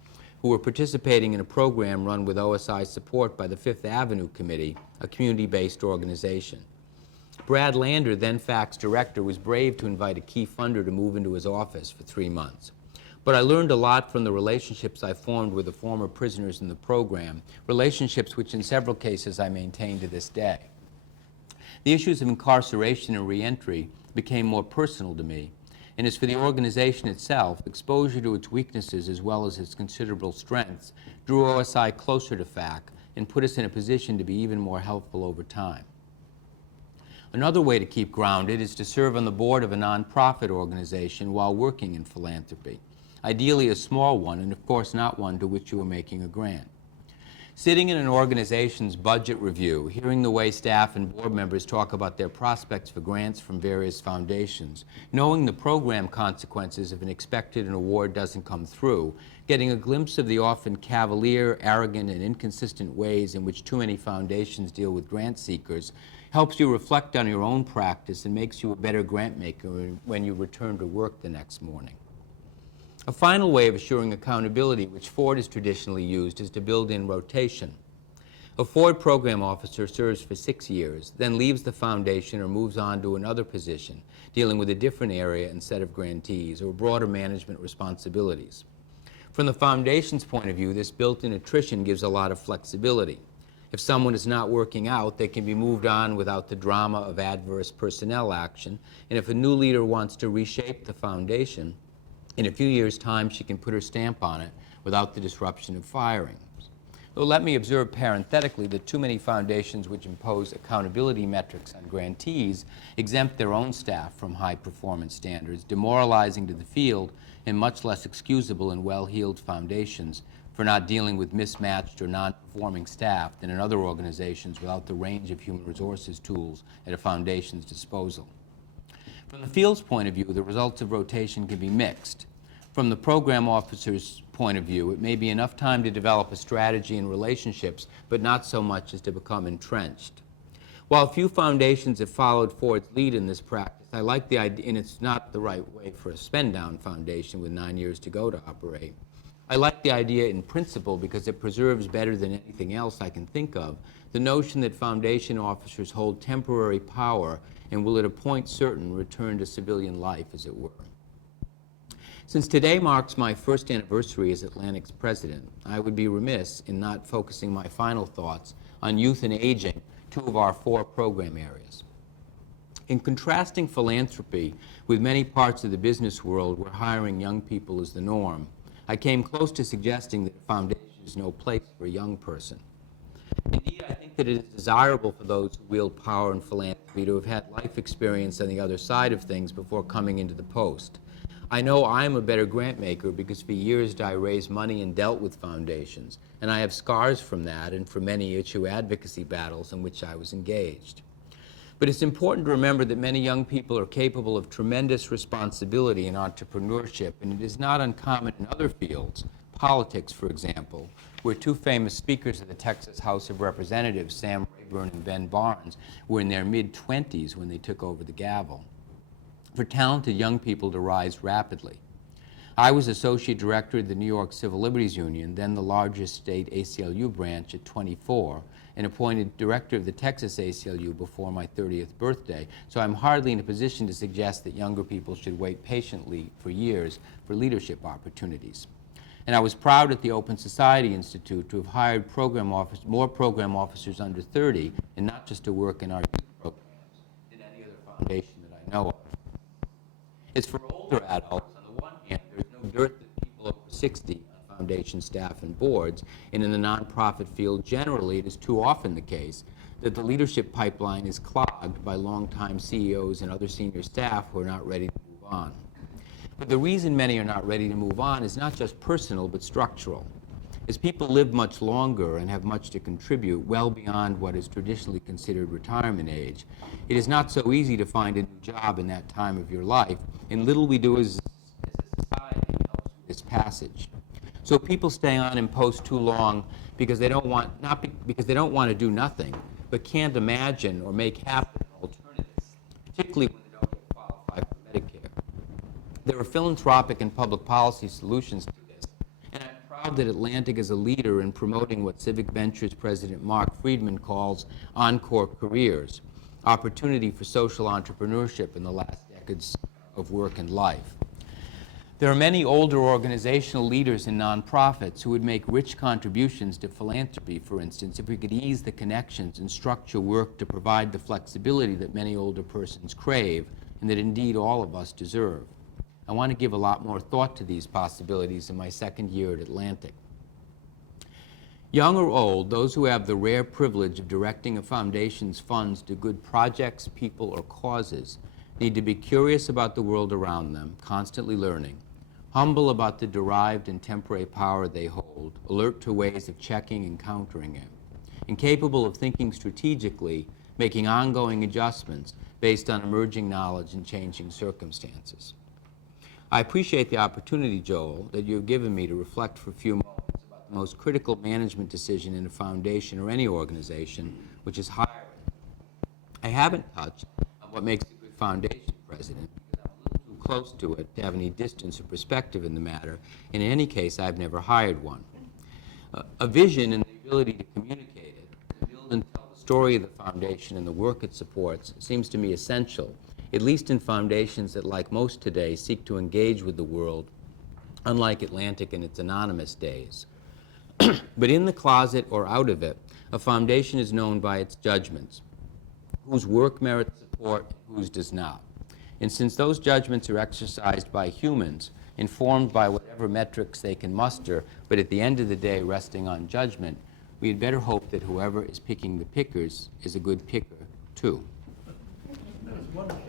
who were participating in a program run with OSI support by the Fifth Avenue Committee, a community-based organization. Brad Lander, then FACT's director, was brave to invite a key funder to move into his office for 3 months. But I learned a lot from the relationships I formed with the former prisoners in the program, relationships which in several cases I maintain to this day. The issues of incarceration and reentry became more personal to me, and as for the organization itself, exposure to its weaknesses as well as its considerable strengths drew OSI closer to FAC and put us in a position to be even more helpful over time. Another way to keep grounded is to serve on the board of a nonprofit organization while working in philanthropy, ideally a small one, and of course not one to which you are making a grant. Sitting in an organization's budget review, hearing the way staff and board members talk about their prospects for grants from various foundations, knowing the program consequences if an expected award doesn't come through, getting a glimpse of the often cavalier, arrogant, and inconsistent ways in which too many foundations deal with grant seekers, helps you reflect on your own practice and makes you a better grant maker when you return to work the next morning. A final way of assuring accountability, which Ford has traditionally used, is to build in rotation. A Ford program officer serves for 6 years, then leaves the foundation or moves on to another position, dealing with a different area and set of grantees or broader management responsibilities. From the foundation's point of view, this built-in attrition gives a lot of flexibility. If someone is not working out, they can be moved on without the drama of adverse personnel action, and if a new leader wants to reshape the foundation, in a few years' time, she can put her stamp on it without the disruption of firings. Though let me observe parenthetically that too many foundations which impose accountability metrics on grantees exempt their own staff from high performance standards, demoralizing to the field and much less excusable in well-heeled foundations for not dealing with mismatched or non-performing staff than in other organizations without the range of human resources tools at a foundation's disposal. From the field's point of view, the results of rotation can be mixed. From the program officer's point of view, it may be enough time to develop a strategy and relationships, but not so much as to become entrenched. While few foundations have followed Ford's lead in this practice, I like the idea, and it's not the right way for a spend-down foundation with 9 years to go to operate. I like the idea in principle because it preserves better than anything else I can think of the notion that foundation officers hold temporary power and will at a point certain return to civilian life, as it were. Since today marks my first anniversary as Atlantic's president, I would be remiss in not focusing my final thoughts on youth and aging, 2 of our 4 program areas. In contrasting philanthropy with many parts of the business world where hiring young people is the norm, I came close to suggesting that a foundation is no place for a young person. Indeed, I think that it is desirable for those who wield power in philanthropy to have had life experience on the other side of things before coming into the post. I know I am a better grant maker because for years I raised money and dealt with foundations, and I have scars from that and from many issue advocacy battles in which I was engaged. But it's important to remember that many young people are capable of tremendous responsibility in entrepreneurship, and it is not uncommon in other fields, politics, for example, where two famous speakers of the Texas House of Representatives, Sam Rayburn and Ben Barnes, were in their mid-20s when they took over the gavel, for talented young people to rise rapidly. I was Associate Director of the New York Civil Liberties Union, then the largest state ACLU branch, at 24, and appointed Director of the Texas ACLU before my 30th birthday, so I'm hardly in a position to suggest that younger people should wait patiently for years for leadership opportunities. And I was proud at the Open Society Institute to have hired more program officers under 30, and not just to work in our youth programs, than any other foundation that I know of. As for older adults, on the one hand, there's no dearth of people over 60 on foundation staff and boards, and in the nonprofit field generally, it is too often the case that the leadership pipeline is clogged by longtime CEOs and other senior staff who are not ready to move on. But the reason many are not ready to move on is not just personal, but structural. As people live much longer and have much to contribute, well beyond what is traditionally considered retirement age, it is not so easy to find a new job in that time of your life, and little we do as a society helps with this passage. So people stay on in post too long because they don't want, because they don't want to do nothing, but can't imagine or make happen alternatives, particularly when they don't get qualified for Medicare. There are philanthropic and public policy solutions to this, and I'm proud that Atlantic is a leader in promoting what Civic Ventures President Mark Friedman calls encore careers, opportunity for social entrepreneurship in the last decades of work and life. There are many older organizational leaders in nonprofits who would make rich contributions to philanthropy, for instance, if we could ease the connections and structure work to provide the flexibility that many older persons crave and that indeed all of us deserve. I want to give a lot more thought to these possibilities in my second year at Atlantic. Young or old, those who have the rare privilege of directing a foundation's funds to good projects, people, or causes need to be curious about the world around them, constantly learning, humble about the derived and temporary power they hold, alert to ways of checking and countering it, and capable of thinking strategically, making ongoing adjustments based on emerging knowledge and changing circumstances. I appreciate the opportunity, Joel, that you have given me to reflect for a few moments about the most critical management decision in a foundation or any organization, which is hiring. I haven't touched on what makes a good foundation president, because I'm a little too close to it to have any distance or perspective in the matter, and in any case, I've never hired one. A vision and the ability to communicate it, to build and tell the story of the foundation and the work it supports, seems to me essential, at least in foundations that, like most today, seek to engage with the world, unlike Atlantic in its anonymous days. But in the closet or out of it, a foundation is known by its judgments, whose work merits support and whose does not. And since those judgments are exercised by humans, informed by whatever metrics they can muster, but at the end of the day resting on judgment, we had better hope that whoever is picking the pickers is a good picker, too. That was wonderful.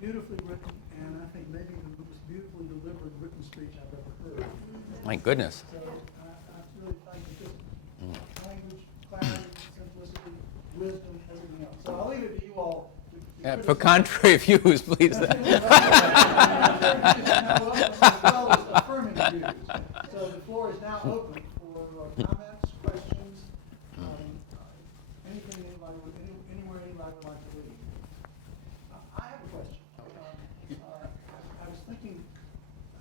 Beautifully written, and I think maybe the most beautifully delivered written speech I've ever heard. Thank goodness. So I really thank you. Just language, clarity, simplicity, wisdom, everything else. So I'll leave it to you all. For contrary views, please. So the floor is now open for comments, questions, anything anybody would, anywhere anybody would like to lead. I have a question. I was thinking,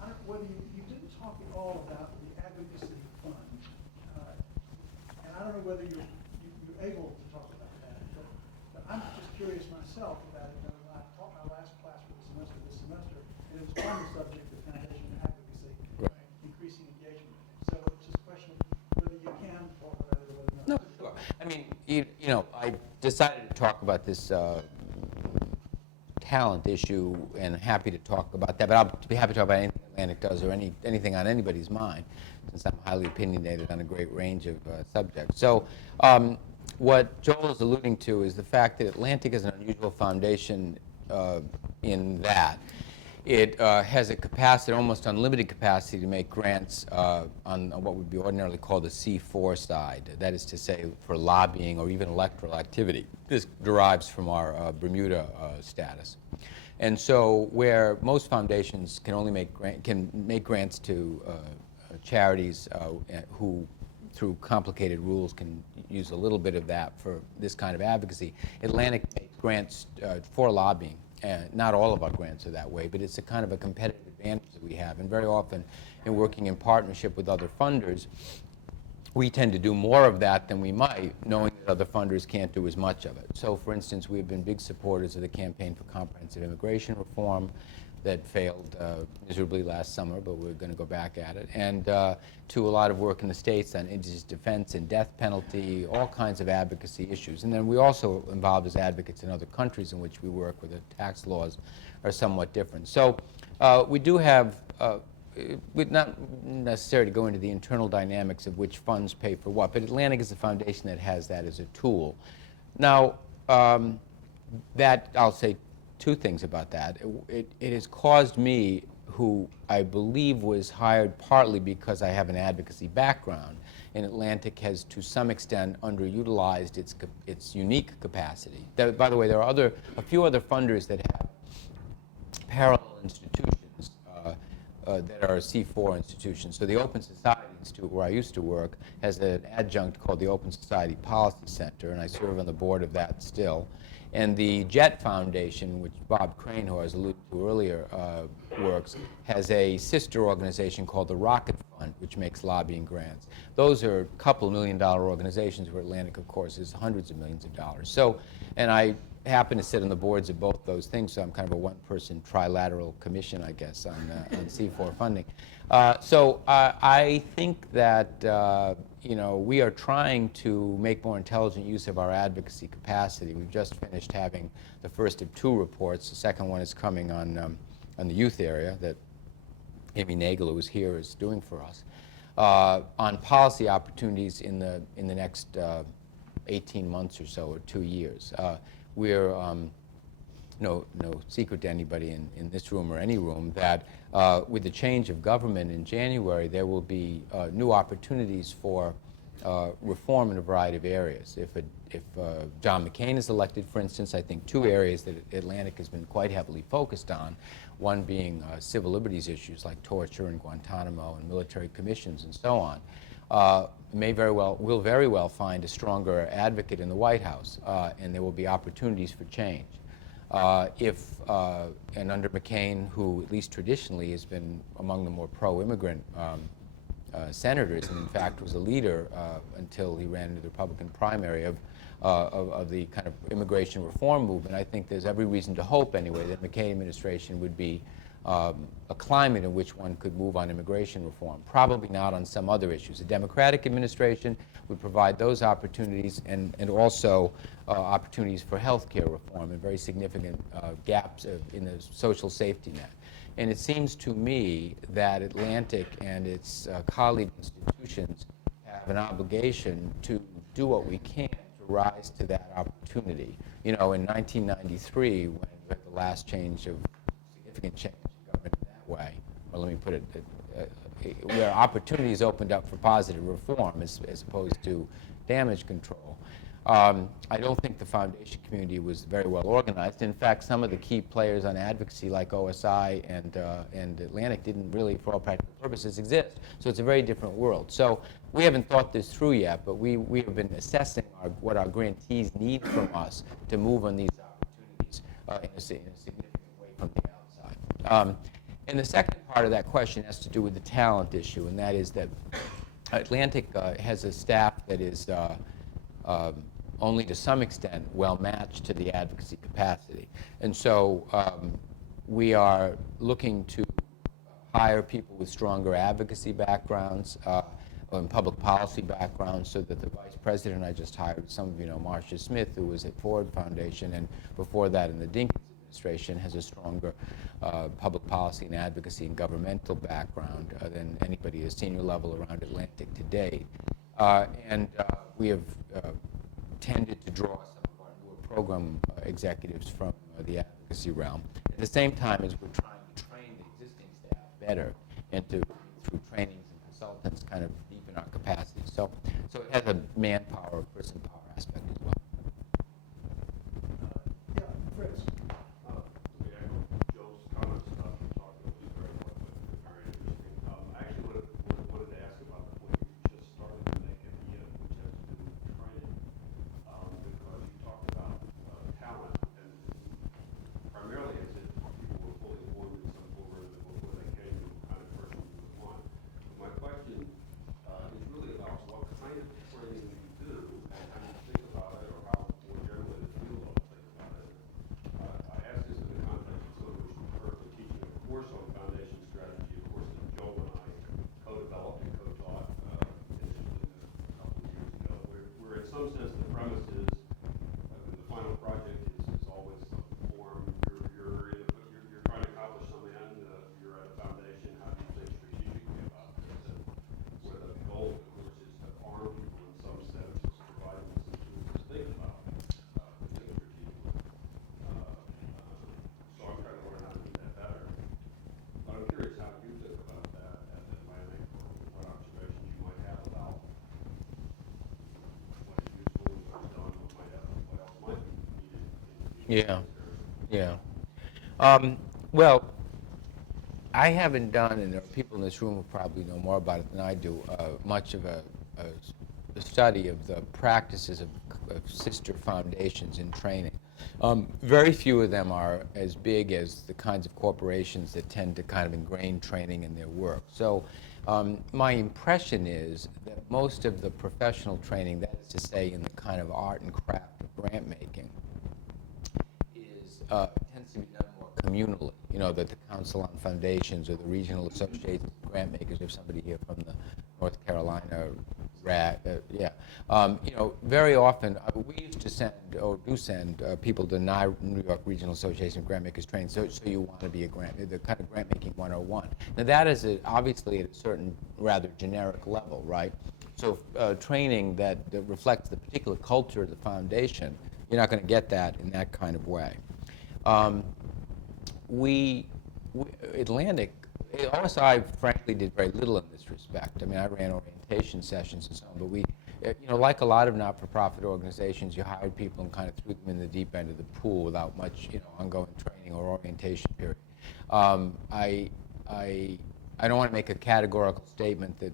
I don't know whether you didn't talk at all about the advocacy fund, and I don't know whether you're able to talk about that, but I'm just curious myself about it. When I taught my last class for the semester this semester, and it was on the subject of foundation advocacy, increasing engagement. So it's just a question of whether you can talk about it or whether not. No, sure. I mean, you know, I decided to talk about this talent issue, and happy to talk about that, but I'll be happy to talk about anything Atlantic does or anything on anybody's mind, since I'm highly opinionated on a great range of subjects. So what Joel is alluding to is the fact that Atlantic is an unusual foundation in that It has a capacity, almost unlimited capacity, to make grants on what would be ordinarily called the C4 side. That is to say, for lobbying or even electoral activity. This derives from our Bermuda status. And so, where most foundations can only make grants to charities who, through complicated rules, can use a little bit of that for this kind of advocacy, Atlantic makes grants for lobbying. Not all of our grants are that way, but it's a kind of a competitive advantage that we have. And very often, in working in partnership with other funders, we tend to do more of that than we might, knowing that other funders can't do as much of it. So, for instance, we've been big supporters of the Campaign for Comprehensive Immigration Reform that failed miserably last summer, but we're going to go back at it, and to a lot of work in the States on indigenous defense and death penalty, all kinds of advocacy issues. And then we also involved as advocates in other countries in which we work, where the tax laws are somewhat different. So we do have, not necessary to go into the internal dynamics of which funds pay for what, but Atlantic is a foundation that has that as a tool. Now, that, I'll say two things about that. It has caused me, who I believe was hired partly because I have an advocacy background, and Atlantic has to some extent underutilized its unique capacity. By the way, there are a few other funders that have parallel institutions that are C4 institutions. So the Open Society Institute, where I used to work, has an adjunct called the Open Society Policy Center, and I serve on the board of that still. And the JET Foundation, which Bob Crane, who I was alluding to earlier, works, has a sister organization called the Rocket Fund, which makes lobbying grants. Those are a couple $1 million organizations, where Atlantic, of course, is hundreds of millions of dollars. So, and I happen to sit on the boards of both those things, so I'm kind of a one-person trilateral commission, I guess, on C4 funding. So I think that we are trying to make more intelligent use of our advocacy capacity. We've just finished having the first of 2 reports. The second one is coming on the youth area that Amy Nagel, who is here, is doing for us, on policy opportunities in the next 18 months or so, or 2 years. We're no secret to anybody in this room or any room that with the change of government in January, there will be new opportunities for reform in a variety of areas. If John McCain is elected, for instance, I think 2 areas that Atlantic has been quite heavily focused on, one being civil liberties issues like torture and Guantanamo and military commissions and so on, will very well find a stronger advocate in the White House, and there will be opportunities for change. And under McCain, who at least traditionally has been among the more pro-immigrant senators, and in fact was a leader until he ran into the Republican primary of the kind of immigration reform movement, I think there's every reason to hope, anyway, that the McCain administration would be a climate in which one could move on immigration reform. Probably not on some other issues. A Democratic administration would provide those opportunities, and also opportunities for health care reform and very significant gaps in the social safety net. And it seems to me that Atlantic and its colleague institutions have an obligation to do what we can to rise to that opportunity. In 1993, when we had the last significant change in government in that way, or let me put it, where opportunities opened up for positive reform as opposed to damage control. I don't think the foundation community was very well organized. In fact, some of the key players on advocacy, like OSI and Atlantic, didn't really, for all practical purposes, exist. So it's a very different world. So we haven't thought this through yet, but we have been assessing what our grantees need from us to move on these opportunities in a significant way from the outside. And the second part of that question has to do with the talent issue, and that is that Atlantic has a staff that is only to some extent well matched to the advocacy capacity. And so we are looking to hire people with stronger advocacy backgrounds and public policy backgrounds, so that the vice president I just hired, some of you know Marcia Smith, who was at Ford Foundation, and before that in the Dinkins administration, has a stronger public policy and advocacy and governmental background than anybody at a senior level around Atlantic to date. And we have tended to draw some of our newer program executives from the advocacy realm. At the same time as we're trying to train better, and to, through trainings and consultants, kind of deepen our capacity. So it has a manpower, person power aspect as well. Yeah, Fritz. Let me echo Joe's comments about the talk. It was very important and very interesting. I actually wanted to ask about the point you just started to make at the end, which has to do with training. Because you talked about talent, and primarily as if people were fully informed in some form before they came to the kind of person you would want. But my question is really about what kind of training you do and how you think about it, or how more generally the field ought to think about it. I ask this in the context of someone who's currently teaching a course on foundation strategy, a course that Joel and I co-developed and co-taught initially a couple of years ago, where in some sense the premise is, the final project is always some form. You're trying to accomplish some end. You're at a foundation. How do you think strategically about this? And where the goal, of course, is to arm people in some sense, providing them some tools to think about, to think strategically. So I'm trying to learn how to do that better. But I'm curious how you think about that at Atlantic, or what observations you might have about what is useful and what's done, what else might be needed in the Yeah, yeah. Well, I haven't done, and there are people in this room who probably know more about it than I do, much of a study of the practices of sister foundations in training. Very few of them are as big as the kinds of corporations that tend to kind of ingrain training in their work. So my impression is that most of the professional training, that is to say in the kind of art and craft of grant making, tends to be done more communally. You know, that the Council on Foundations or the regional associations of grant makers, if somebody here from the North Carolina, you know, very often we used to send, or do send, people to New York Regional Association of Grant Makers training. So you want to be a the kind of grant making 101. Now that is obviously at a certain rather generic level, right? So training that reflects the particular culture of the foundation, you're not going to get that in that kind of way. Atlantic, OSI frankly did very little in this respect. I mean, I ran orientation sessions and so on, but we, you know, like a lot of not-for-profit organizations, you hired people and kind of threw them in the deep end of the pool without much, you know, ongoing training or orientation period. I don't want to make a categorical statement that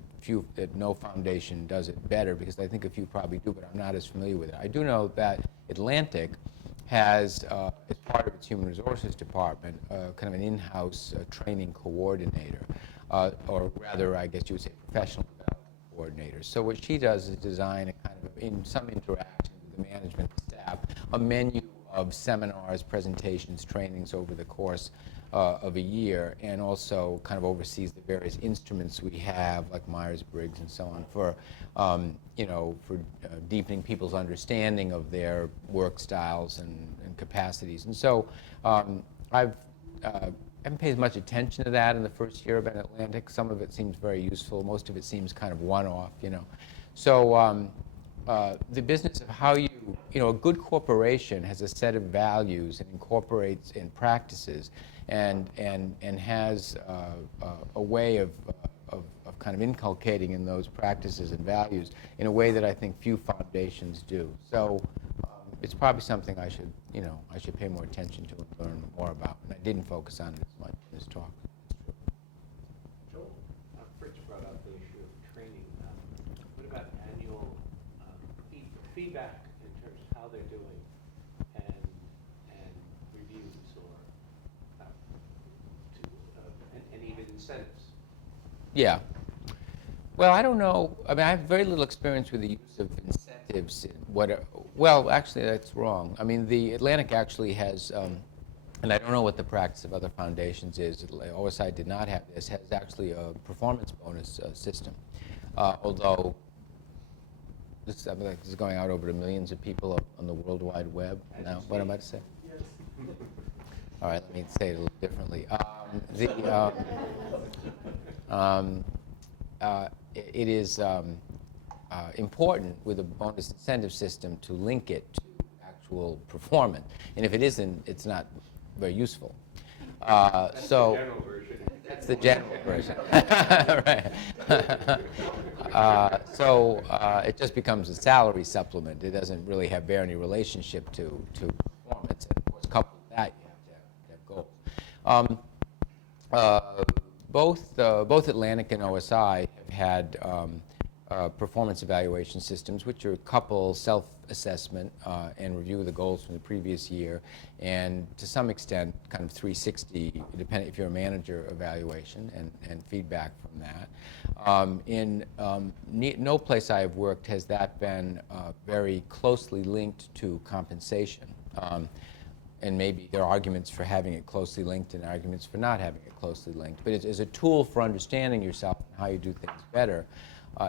no foundation does it better, because I think a few probably do, but I'm not as familiar with it. I do know that Atlantic has, as part of its human resources department, kind of an in-house training coordinator, or rather, I guess you would say, professional development coordinator. So what she does is design a kind of, in some interaction with the management staff, a menu of seminars, presentations, trainings over the course of a year, and also kind of oversees the various instruments we have, like Myers-Briggs and so on, for you know, for deepening people's understanding of their work styles and capacities. And so I haven't paid as much attention to that in the first year of Atlantic. Some of it seems very useful. Most of it seems kind of one-off, you know. So the business of how you know, a good corporation has a set of values and incorporates in practices and has a way of kind of inculcating in those practices and values in a way that I think few foundations do. So it's probably something I should, you know, I should pay more attention to and learn more about. And I didn't focus on it as much in this talk. Joel, Fritz brought up the issue of training. What about annual feedback in terms of how they're doing and reviews or and even incentives? Yeah. Well, I don't know. I mean, I have very little experience with the use of incentives. Well, actually, that's wrong. I mean, the Atlantic actually has, and I don't know what the practice of other foundations is. OSI did not have this. Has actually a performance bonus system, although this is going out over to millions of people on the World Wide Web. Now, what am I to say? Yes. All right, let me say it a little differently. It is important with a bonus incentive system to link it to actual performance. And if it isn't, it's not very useful. That's the general version. That's the general version. Right. So it just becomes a salary supplement. It doesn't really bear any relationship to performance. And of course, coupled with that, you have to have goals. Both Atlantic and OSI have had performance evaluation systems, which are couple self-assessment and review of the goals from the previous year, and to some extent, kind of 360, depending if you're a manager, evaluation and feedback from that. In no place I have worked has that been very closely linked to compensation. And maybe there are arguments for having it closely linked and arguments for not having it closely linked. But as a tool for understanding yourself and how you do things better,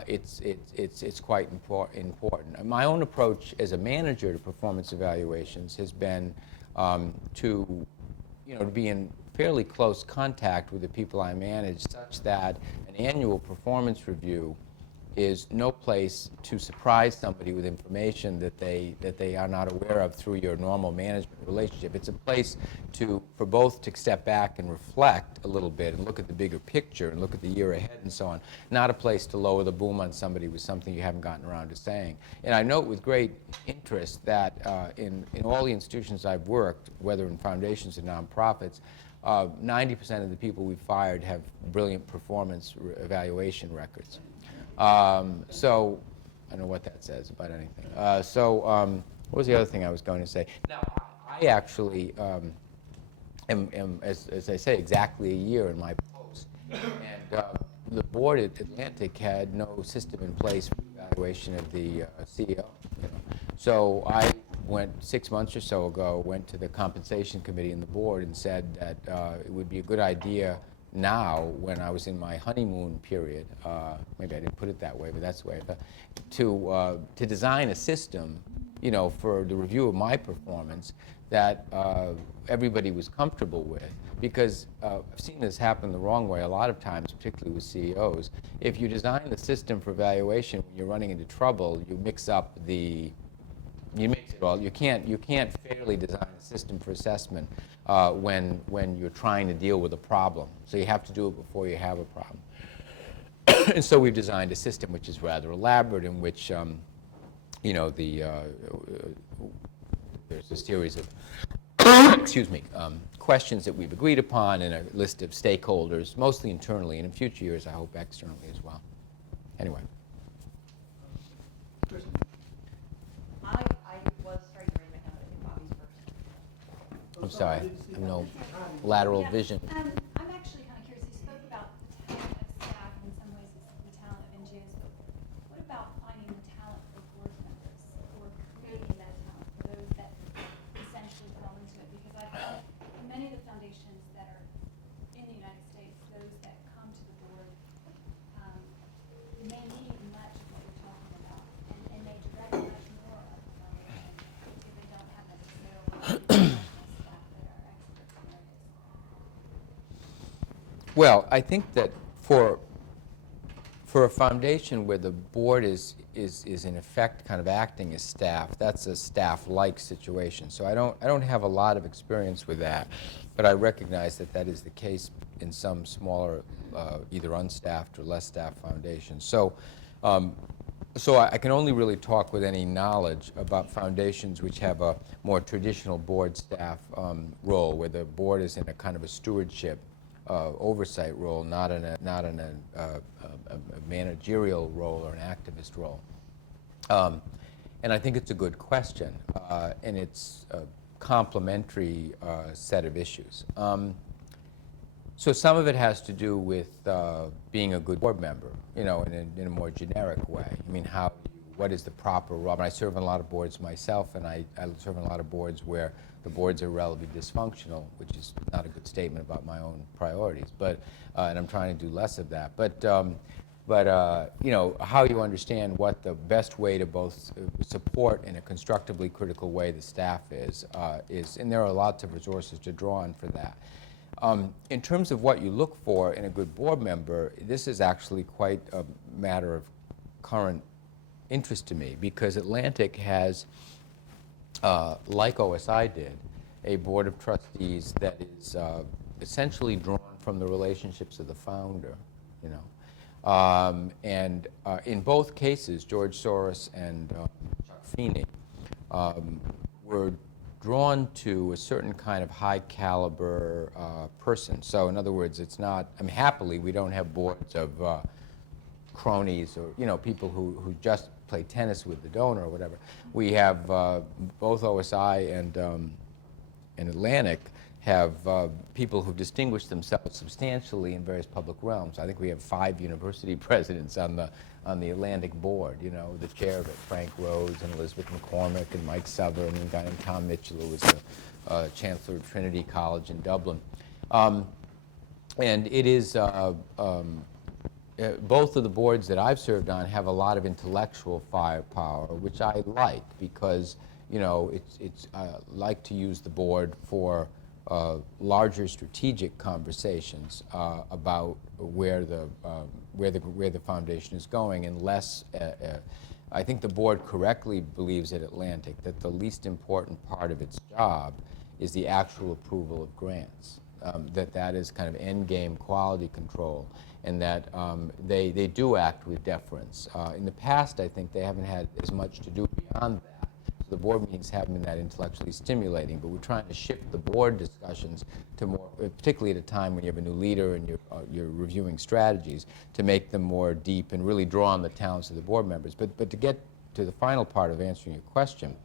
it's quite important. My own approach as a manager to performance evaluations has been to be in fairly close contact with the people I manage, such that an annual performance review is no place to surprise somebody with information that they are not aware of through your normal management relationship. It's a place for both to step back and reflect a little bit and look at the bigger picture and look at the year ahead and so on. Not a place to lower the boom on somebody with something you haven't gotten around to saying. And I note with great interest that in all the institutions I've worked, whether in foundations or nonprofits, 90% of the people we've fired have brilliant performance evaluation records. So I don't know what that says about anything. What was the other thing I was going to say? Now, I actually am, as I say, exactly a year in my post. And the board at Atlantic had no system in place for evaluation of the CEO. So I went 6 months or so ago, went to the compensation committee and the board and said that it would be a good idea now, when I was in my honeymoon period, maybe I didn't put it that way, but that's the way I thought, to design a system, for the review of my performance that everybody was comfortable with. Because I've seen this happen the wrong way a lot of times, particularly with CEOs. If you design the system for evaluation when you're running into trouble, you mix it all. You can't fairly design a system for assessment when you're trying to deal with a problem. So you have to do it before you have a problem. And so we've designed a system which is rather elaborate, in which there's a series of questions that we've agreed upon and a list of stakeholders, mostly internally, and in future years I hope externally as well. Anyway. I'm sorry, I have no lateral vision. I'm actually kind of curious. You spoke about the talent of staff, and in some ways it's the talent of NGOs, but what about finding the talent for board members, or creating that talent for those that essentially fall into it? Because I've found in many of the foundations that are in the United States, those that come to the board may need much of what you're talking about, and may direct much more of the foundation if they don't have necessarily Well, I think that for a foundation where the board is in effect kind of acting as staff, that's a staff-like situation. So I don't have a lot of experience with that, but I recognize that that is the case in some smaller, either unstaffed or less staffed foundations. So I can only really talk with any knowledge about foundations which have a more traditional board staff role, where the board is in a kind of a stewardship oversight role, not in a managerial role or an activist role. And I think it's a good question, and it's a complementary set of issues. So some of it has to do with being a good board member, in a more generic way. I mean, what is the proper role? I mean, I serve on a lot of boards myself, and I serve on a lot of boards where the boards are relatively dysfunctional, which is not a good statement about my own priorities. But and I'm trying to do less of that. But how you understand what the best way to both support in a constructively critical way the staff is, and there are lots of resources to draw on for that. In terms of what you look for in a good board member, this is actually quite a matter of current interest to me, because Atlantic has, like OSI did, a board of trustees that is essentially drawn from the relationships of the founder, you know. In both cases, George Soros and Chuck Feeney were drawn to a certain kind of high caliber person. So in other words, it's not, I mean, happily, we don't have boards of cronies or, you know, people who just play tennis with the donor or whatever. We have both OSI and Atlantic have people who've distinguished themselves substantially in various public realms. I think we have 5 university presidents on the Atlantic board, you know, the chair of it, Frank Rose and Elizabeth McCormick and Mike Severn and a guy named Tom Mitchell, who was the chancellor of Trinity College in Dublin. And it is, both of the boards that I've served on have a lot of intellectual firepower, which I like because, you know, I like to use the board for larger strategic conversations about where the foundation is going, and less. I think the board correctly believes at Atlantic that the least important part of its job is the actual approval of grants. That is kind of end game quality control, and that they do act with deference. In the past, I think they haven't had as much to do beyond that. The board meetings haven't been that intellectually stimulating, but we're trying to shift the board discussions to more, particularly at a time when you have a new leader and you're reviewing strategies, to make them more deep and really draw on the talents of the board members. But to get to the final part of answering your question,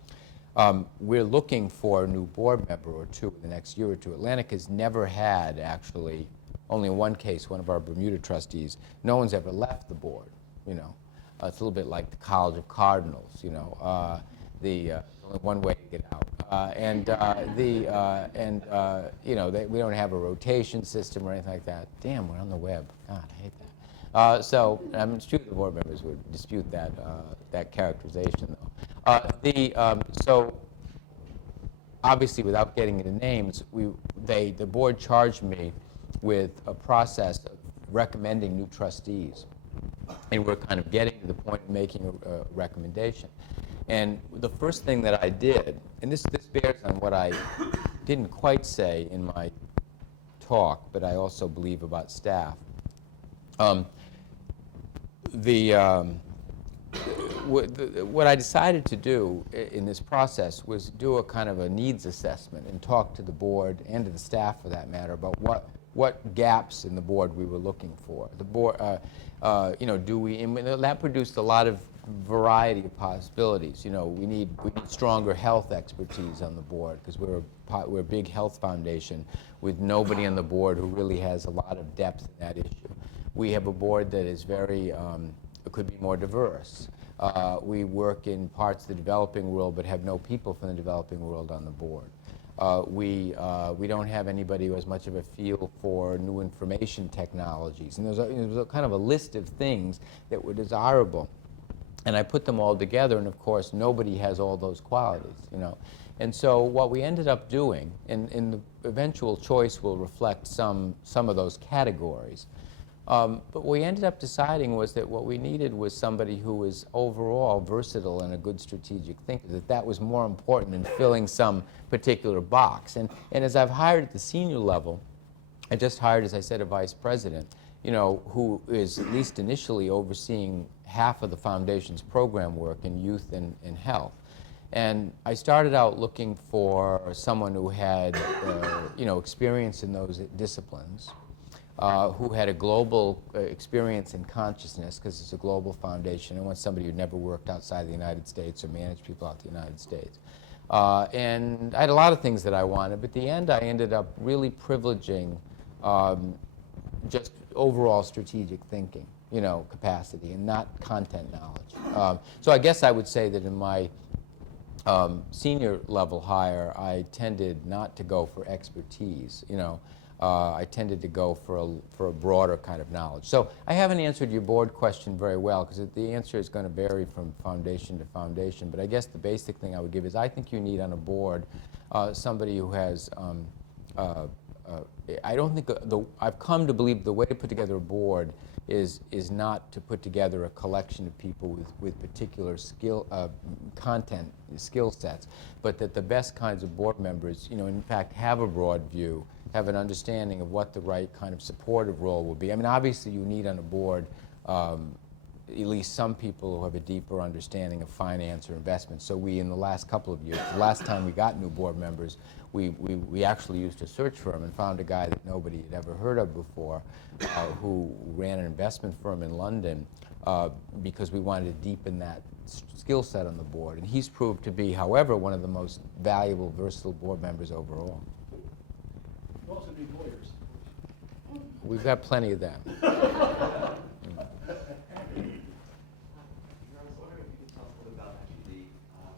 we're looking for a new board member or two in the next year or two. Atlantic has never had, actually, only in one case, one of our Bermuda trustees, no one's ever left the board, you know. It's a little bit like the College of Cardinals, you know. Only one way to get out. You know, we don't have a rotation system or anything like that. Damn, we're on the web. God, I hate that. So I'm sure the board members would dispute that characterization, though. So obviously, without getting into names, the board charged me with a process of recommending new trustees, and we're kind of getting to the point of making a recommendation. And the first thing that I did, and this bears on what I didn't quite say in my talk, but I also believe about staff. What I decided to do in this process was do a kind of a needs assessment and talk to the board and to the staff, for that matter, about what gaps in the board we were looking for. The board, you know, that produced a lot of variety of possibilities. You know, we need stronger health expertise on the board because we're a big health foundation with nobody on the board who really has a lot of depth in that issue. We have a board that is very, could be more diverse. We work in parts of the developing world but have no people from the developing world on the board. We don't have anybody who has much of a feel for new information technologies. And there's a kind of a list of things that were desirable. And I put them all together, and of course, nobody has all those qualities, you know. And so what we ended up doing, and the eventual choice will reflect some of those categories, but what we ended up deciding was that what we needed was somebody who was overall versatile and a good strategic thinker, that was more important than filling some particular box. And as I've hired at the senior level, I just hired, as I said, a vice president, you know, who is at least initially overseeing half of the foundation's program work in youth and health. And I started out looking for someone who had, you know, experience in those disciplines, who had a global experience in consciousness, because it's a global foundation. I want somebody who never worked outside the United States or managed people out the United States. And I had a lot of things that I wanted, but at the end I ended up really privileging just overall strategic thinking, you know, capacity, and not content knowledge. So I guess I would say that in my senior level hire, I tended not to go for expertise, you know. I tended to go for a broader kind of knowledge. So I haven't answered your board question very well, because the answer is going to vary from foundation to foundation. But I guess the basic thing I would give is I think you need on a board somebody who has, I don't think, I've come to believe the way to put together a board is not to put together a collection of people with particular skill sets, but that the best kinds of board members, you know, in fact, have a broad view, have an understanding of what the right kind of supportive role will be. I mean, obviously you need on a board at least some people who have a deeper understanding of finance or investment. So we, in the last couple of years, the last time we got new board members, we actually used a search firm and found a guy that nobody had ever heard of before who ran an investment firm in London because we wanted to deepen that skill set on the board. And he's proved to be, however, one of the most valuable, versatile board members overall. You also need lawyers. We've got plenty of them. I was wondering if you could tell us a little about actually how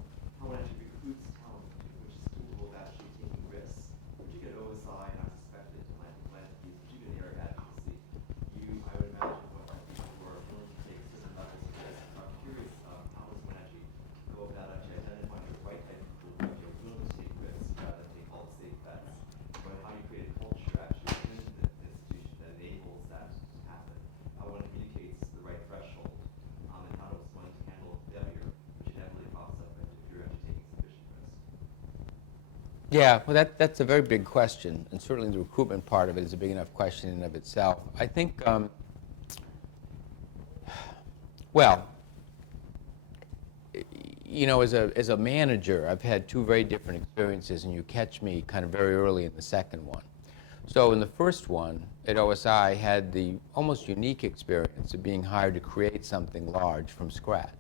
one actually recruits talent, which is capable of actually taking risks. Particularly at OSI, and I suspect it might be Philanthropies, particularly in the area of advocacy. I would imagine what people who are willing to take certain levels of risk. I'm curious, how does one actually go about actually identifying the right type of people who are willing to take risks rather than take all the safe bets? Or how you create a culture actually within the institution that enables that to happen. How one communicates the right threshold, and how does one handle failure, which inevitably pops up if you're actually taking sufficient risk. Yeah, well, that's a very big question, and certainly the recruitment part of it is a big enough question in and of itself. I think, well, you know, as a manager, I've had two very different experiences, and you catch me kind of very early in the second one. So in the first one, at OSI, I had the almost unique experience of being hired to create something large from scratch.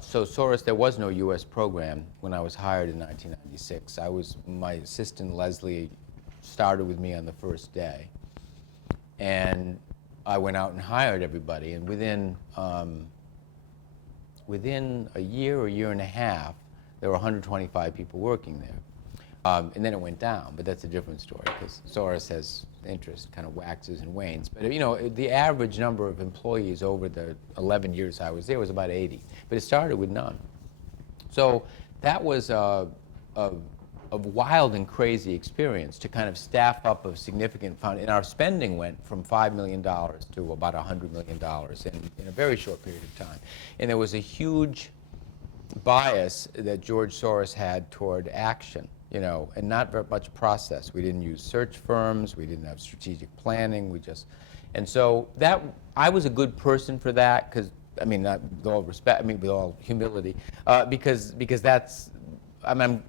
So Soros, there was no U.S. program when I was hired in 1996. My assistant Leslie started with me on the first day, and I went out and hired everybody. And within a year or year and a half, there were 125 people working there. And then it went down, but that's a different story because Soros has interest, kind of waxes and wanes. But you know, the average number of employees over the 11 years I was there was about 80, but it started with none. So that was a wild and crazy experience to kind of staff up a significant fund. And our spending went from $5 million to about $100 million in a very short period of time. And there was a huge bias that George Soros had toward action. You know, and not very much process. We didn't use search firms. We didn't have strategic planning. And so that, I was a good person for that because, I mean, not with all respect, I mean, with all humility, because that's, I'm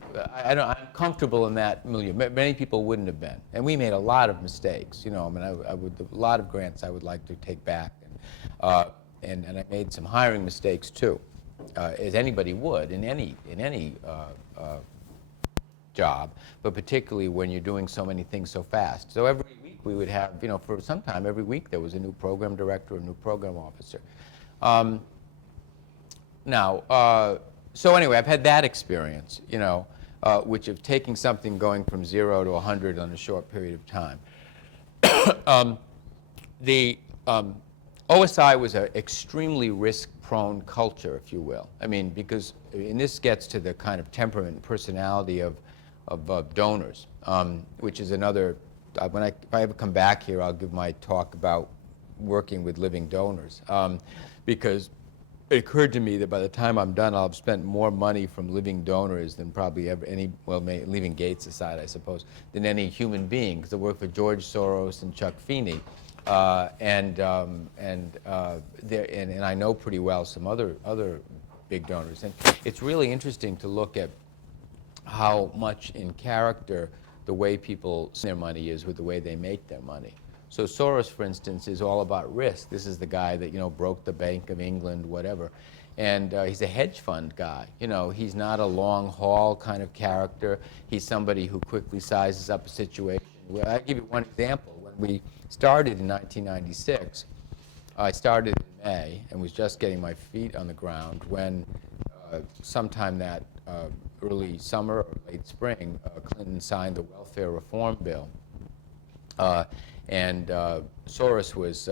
comfortable in that milieu. Many people wouldn't have been. And we made a lot of mistakes. You know, I mean, a lot of grants I would like to take back. And I made some hiring mistakes too, as anybody would in any job, but particularly when you're doing so many things so fast. So every week we would have, you know, for some time, every week there was a new program director, a new program officer. So anyway, I've had that experience, you know, which of taking something going from 0 to 100 on a short period of time. OSI was an extremely risk-prone culture, if you will. I mean, because, and this gets to the kind of temperament and personality of donors, which is another, if I ever come back here, I'll give my talk about working with living donors, because it occurred to me that by the time I'm done, I'll have spent more money from living donors than probably ever leaving Gates aside, I suppose, than any human being, because I worked for George Soros and Chuck Feeney, and I know pretty well some other big donors. And it's really interesting to look at how much in character the way people spend their money is with the way they make their money. So Soros, for instance, is all about risk. This is the guy that, you know, broke the Bank of England, whatever. And he's a hedge fund guy. You know, he's not a long haul kind of character. He's somebody who quickly sizes up a situation. Well, I'll give you one example. When we started in 1996, I started in May and was just getting my feet on the ground when sometime that early summer or late spring, Clinton signed the welfare reform bill. And Soros was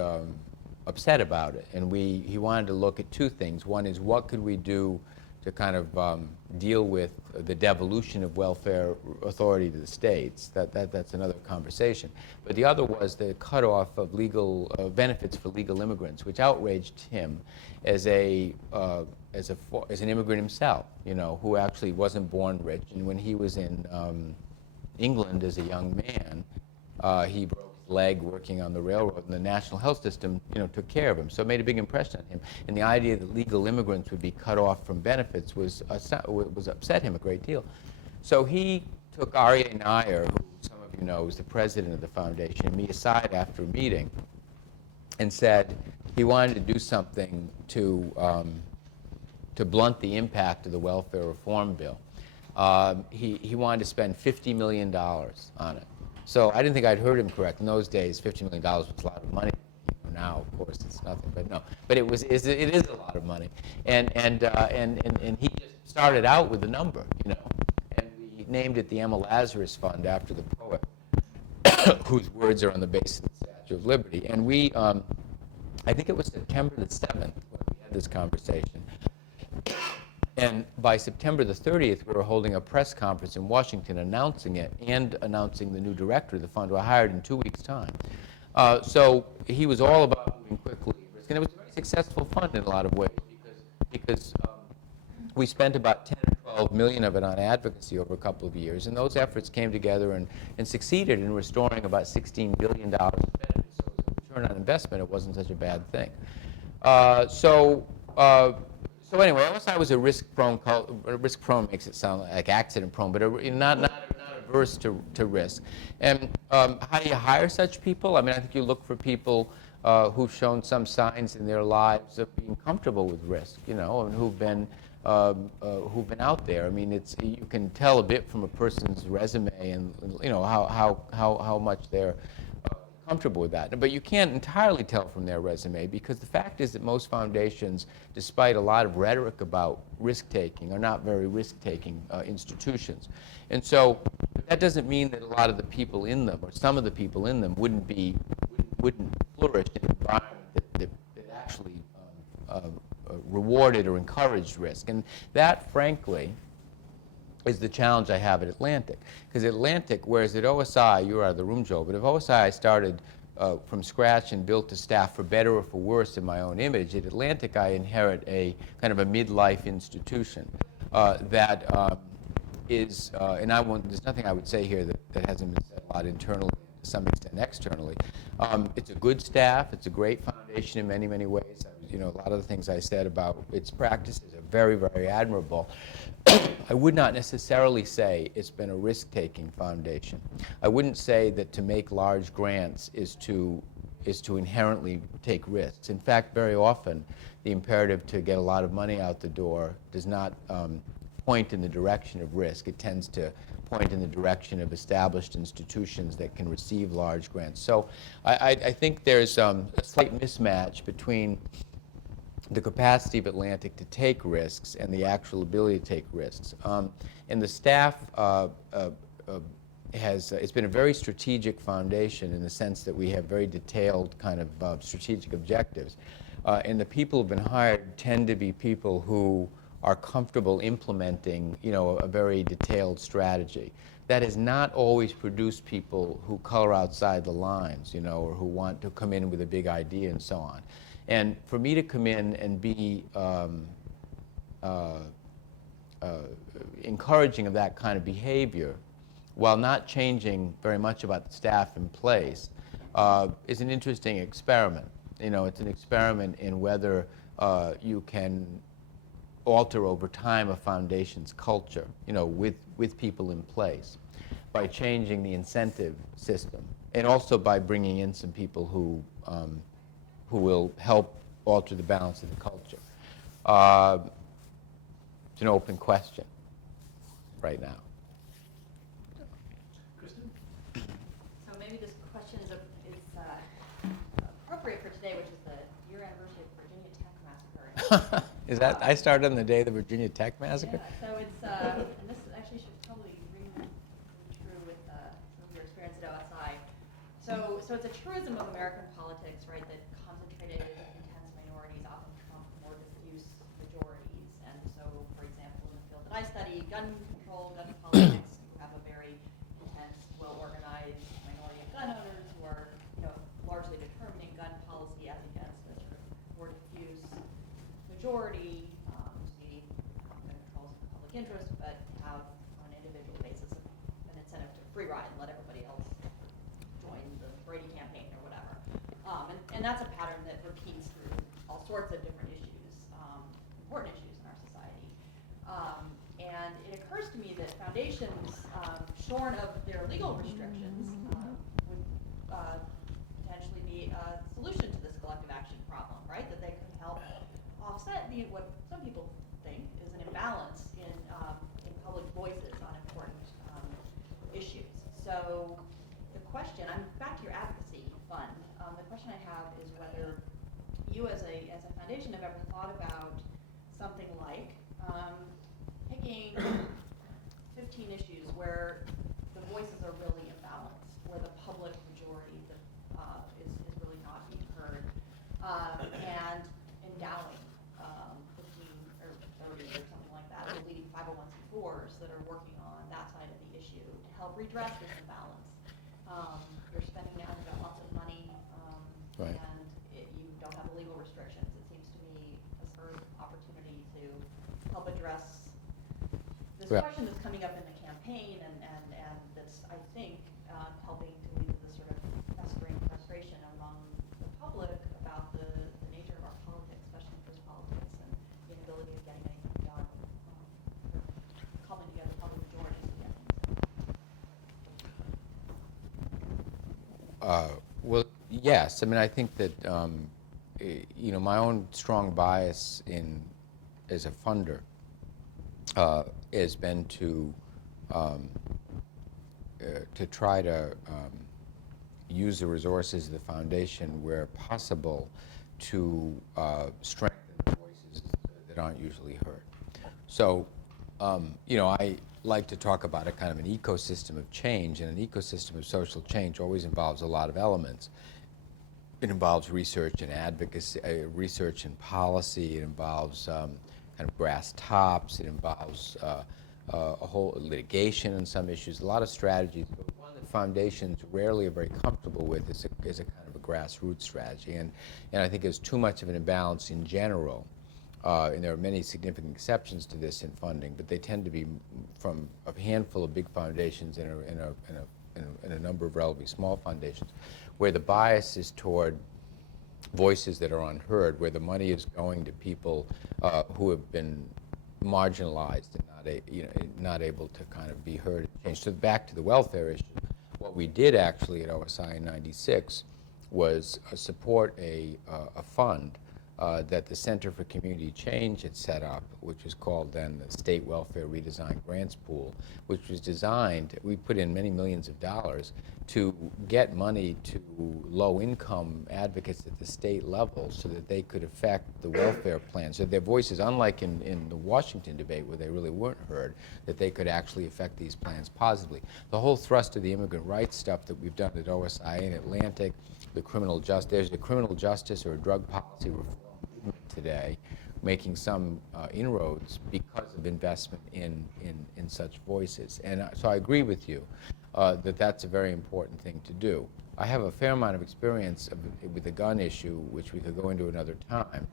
upset about it. And he wanted to look at two things. One is, what could we do to kind of deal with the devolution of welfare authority to the states? That's another conversation. But the other was the cutoff of legal benefits for legal immigrants, which outraged him as an immigrant himself, you know, who actually wasn't born rich. And when he was in England as a young man, He broke his leg working on the railroad, and the national health system, took care of him. So it made a big impression on him. And the idea that legal immigrants would be cut off from benefits was upset him a great deal. So he took Aryeh Nair, who some of you know is the president of the foundation, and me aside after a meeting, and said he wanted to do something to blunt the impact of the welfare reform bill. He wanted to spend $50 million on it. So I didn't think I'd heard him correct. In those days, $50 million was a lot of money. Now, of course, it's nothing, but no. But it is a lot of money. And he just started out with a number, and we named it the Emma Lazarus Fund after the poet, whose words are on the base of the Statue of Liberty. And we, I think it was September the 7th when we had this conversation. And by September the 30th, we were holding a press conference in Washington announcing it and announcing the new director of the fund, who I hired in 2 weeks' time. So he was all about moving quickly. And it was a very successful fund in a lot of ways because we spent about 10 or 12 million of it on advocacy over a couple of years. And those efforts came together and succeeded in restoring about $16 billion of benefits. So as a return on investment, it wasn't such a bad thing. So anyway, OSI was a risk-prone. Risk-prone makes it sound like accident-prone, but not averse to risk. And how do you hire such people? I mean, I think you look for people who've shown some signs in their lives of being comfortable with risk, and who've been out there. I mean, you can tell a bit from a person's resume and how much they're comfortable with that. But you can't entirely tell from their resume, because the fact is that most foundations, despite a lot of rhetoric about risk-taking, are not very risk-taking institutions. And so that doesn't mean that a lot of the people in them, or some of the people in them, wouldn't flourish in an environment that actually rewarded or encouraged risk. And that, frankly, is the challenge I have at Atlantic. Because at Atlantic, whereas at OSI, you were out of the room, Joe, but at OSI I started from scratch and built a staff for better or for worse in my own image. At Atlantic, I inherit a kind of a midlife institution that is, and there's nothing I would say here that hasn't been said a lot internally, to some extent externally. It's a good staff. It's a great foundation in many, many ways. A lot of the things I said about its practices are very, very admirable. I would not necessarily say it's been a risk-taking foundation. I wouldn't say that to make large grants is to inherently take risks. In fact, very often, the imperative to get a lot of money out the door does not point in the direction of risk. It tends to point in the direction of established institutions that can receive large grants. So I think there's a slight mismatch between the capacity of Atlantic to take risks and the actual ability to take risks. And the staff it's been a very strategic foundation in the sense that we have very detailed kind of strategic objectives. And the people who've been hired tend to be people who are comfortable implementing, a very detailed strategy. That has not always produced people who color outside the lines, or who want to come in with a big idea and so on. And for me to come in and be encouraging of that kind of behavior, while not changing very much about the staff in place, is an interesting experiment. It's an experiment in whether you can alter over time a foundation's culture, with people in place, by changing the incentive system, and also by bringing in some people who will help alter the balance of the culture. It's an open question right now. Kristen? So maybe this question is appropriate for today, which is the year anniversary of the Virginia Tech Massacre. Is that, I started on the day of the Virginia Tech Massacre? Yeah, so it's, and this actually should probably ring true with some of your experience at OSI. So it's a truism of American politics, right, that concentrated intense minorities often trump more diffuse majorities. And so, for example, in the field that I study, gun control, gun politics, you have a very intense, well-organized minority of gun owners who are, largely determining gun policy as against a sort of more diffuse majority. See, gun control is in the public interest, but have on an individual basis an incentive to free ride and let everybody else join And that's a pattern that repeats through all sorts of different issues, important issues in our society. And it occurs to me that foundations, shorn of their legal restrictions, would potentially be a solution to this collective action problem, right? That they could help offset what some people think is an imbalance in public voices on important issues. So the question, I'm back to your advocacy fund. The question I have is whether you as a foundation have ever thought about something like picking 15 issues where the voices are really imbalanced, where the public majority is really not being heard, and endowing 15 or 30 or something like that, the leading 501c4s that are working on that side of the issue to help redress this imbalance. You're spending now, you've got lots of money, Right. and you don't have the legal restrictions. It seems to me a sort of opportunity to help address this Well- question that's coming up in the campaign, and that's, I think, helping to lead to this sort of festering frustration among the public about the nature of our politics, especially interest politics, and the inability of getting anything done, or calling together public majorities to get things done. Well, yes. I mean, I think that my own strong bias as a funder has been to try to use the resources of the foundation where possible to strengthen the voices that aren't usually heard. So, I like to talk about a kind of an ecosystem of change, and an ecosystem of social change always involves a lot of elements. It involves research and advocacy, research and policy. It involves kind of brass tops. It involves a whole litigation on some issues, a lot of strategies. But one that foundations rarely are very comfortable with is a kind of a grassroots strategy. And I think there's too much of an imbalance in general. And there are many significant exceptions to this in funding, but they tend to be from a handful of big foundations and a number of relatively small foundations, where the bias is toward voices that are unheard, where the money is going to people who have been marginalized and not able to kind of be heard and changed. So back to the welfare issue, what we did actually at OSI in '96 was support a fund that the Center for Community Change had set up, which was called then the State Welfare Redesign Grants Pool, which was designed, we put in many millions of dollars to get money to low-income advocates at the state level so that they could affect the welfare plan. So their voices, unlike in the Washington debate where they really weren't heard, that they could actually affect these plans positively. The whole thrust of the immigrant rights stuff that we've done at OSI and Atlantic, the criminal justice, there's a criminal justice or a drug policy reform movement today making some inroads because of investment in such voices. And so I agree with you that that's a very important thing to do. I have a fair amount of experience with the gun issue, which we could go into another time,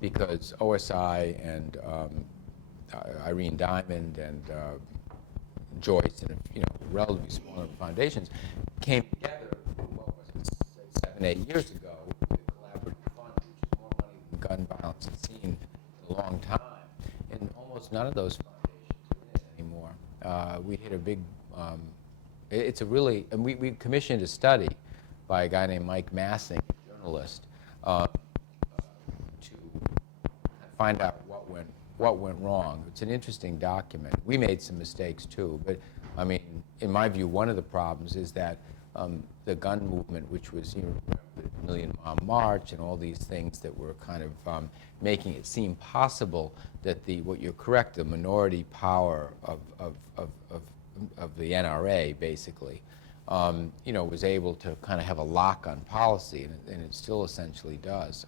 because OSI and Irene Diamond and Joyce and relatively smaller foundations came together, what was it, 7, 8 years ago, with a collaborative fund, which is more money than gun violence has seen in a long time. And almost none of those foundations are in it anymore. We hit a big, it's a really, and we commissioned a study by a guy named Mike Massing, a journalist, to find out what went wrong. It's an interesting document. We made some mistakes too, but I mean, in my view, one of the problems is that the gun movement, which was the Million Mile March and all these things that were kind of making it seem possible that what you're correct, the minority power of the NRA basically, was able to kind of have a lock on policy, and it still essentially does.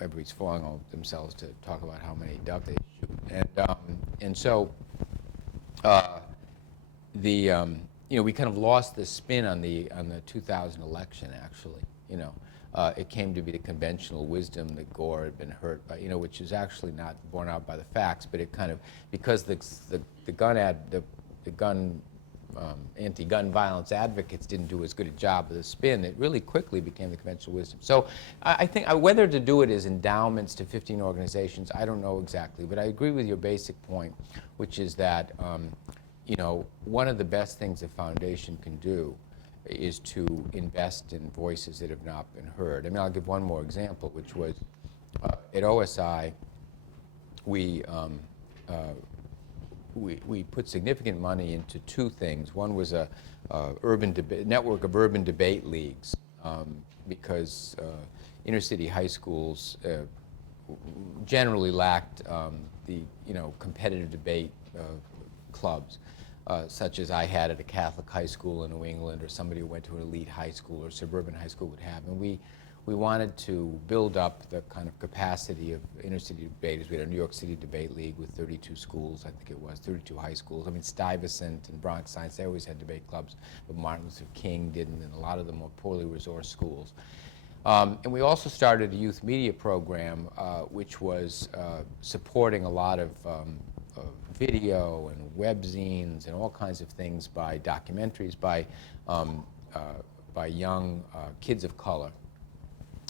Everybody's falling on themselves to talk about how many ducks they shoot, and so we kind of lost the spin on the 2000 election. Actually, it came to be the conventional wisdom that Gore had been hurt by, which is actually not borne out by the facts, but it kind of, because the gun anti-gun violence advocates didn't do as good a job of the spin, it really quickly became the conventional wisdom. So I think whether to do it as endowments to 15 organizations, I don't know exactly, but I agree with your basic point, which is that you know, one of the best things a foundation can do is to invest in voices that have not been heard. I mean, I'll give one more example, which was at OSI, we put significant money into two things. One was a network of urban debate leagues, because inner city high schools generally lacked the competitive debate clubs, such as I had at a Catholic high school in New England, or somebody who went to an elite high school or suburban high school would have. And we wanted to build up the kind of capacity of inner city debaters. We had a New York City debate league with 32 schools, I think it was, 32 high schools. I mean, Stuyvesant and Bronx Science, they always had debate clubs, but Martin Luther King didn't, and a lot of them were poorly resourced schools. And we also started a youth media program, which was supporting a lot of video and webzines and all kinds of things by documentaries, by young kids of color.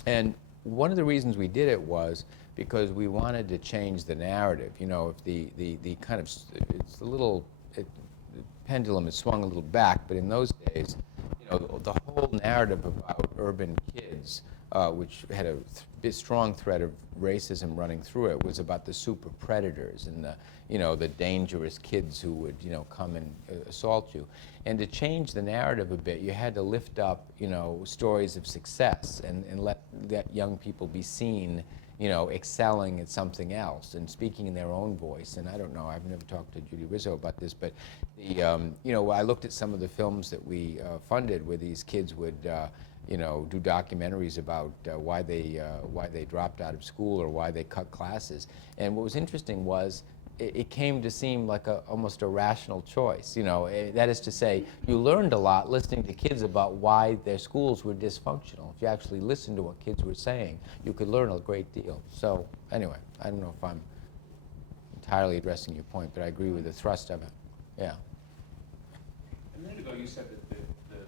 And one of the reasons we did it was because we wanted to change the narrative. You know, if the kind of, it's a little, the pendulum has swung a little back, but in those days, you know, the whole narrative about urban kids, which had a strong thread of racism running through it, was about the super predators and the dangerous kids who would, come and assault you. And to change the narrative a bit, you had to lift up, stories of success and let young people be seen, excelling at something else and speaking in their own voice. And I don't know, I've never talked to Judy Rizzo about this, but I looked at some of the films that we funded where these kids would do documentaries about why they dropped out of school or why they cut classes. And what was interesting was it came to seem like almost a rational choice. That is to say, you learned a lot listening to kids about why their schools were dysfunctional. If you actually listened to what kids were saying, you could learn a great deal. So anyway, I don't know if I'm entirely addressing your point, but I agree with the thrust of it. Yeah. A minute ago, you said that the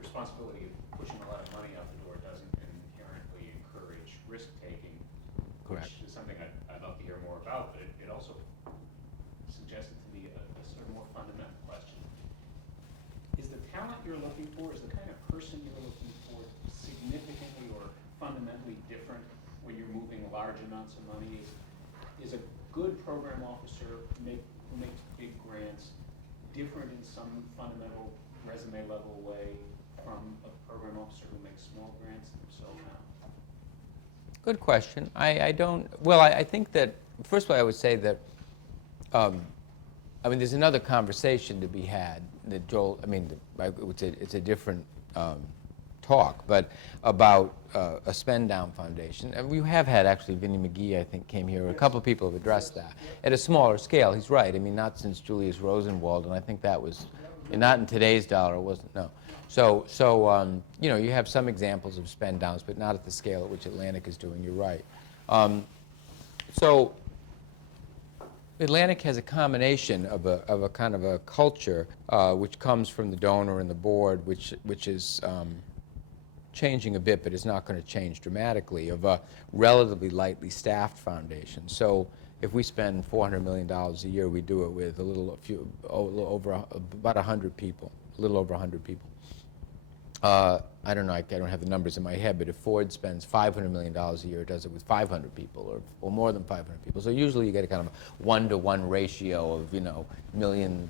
responsibility of pushing a lot of money out the door doesn't inherently encourage risk-taking. Correct. Which is something I'd love to hear more about, but it also suggested to me a sort of more fundamental question. Is the talent you're looking for, is the kind of person you're looking for significantly or fundamentally different when you're moving large amounts of money? Is a good program officer who makes big grants different in some fundamental resume level way from a program officer who makes small grants, and so now? Good question. I think that, first of all, I would say that, there's another conversation to be had that Joel, it's a different talk, but about a spend down foundation. And we have had, actually, Vinnie McGee, I think, came here. A couple of people have addressed that. At a smaller scale, he's right. Not since Julius Rosenwald, and I think that was, not in today's dollar, it wasn't, no. So you have some examples of spend downs, but not at the scale at which Atlantic is doing, you're right. So Atlantic has a combination of a kind of a culture which comes from the donor and the board, which is changing a bit, but it's not going to change dramatically, of a relatively lightly staffed foundation. So if we spend $400 million a year, we do it with about 100 people, a little over 100 people. I don't know, I don't have the numbers in my head, but if Ford spends $500 million a year, it does it with 500 people or more than 500 people. So usually you get a kind of a 1-to-1 ratio of, $1 million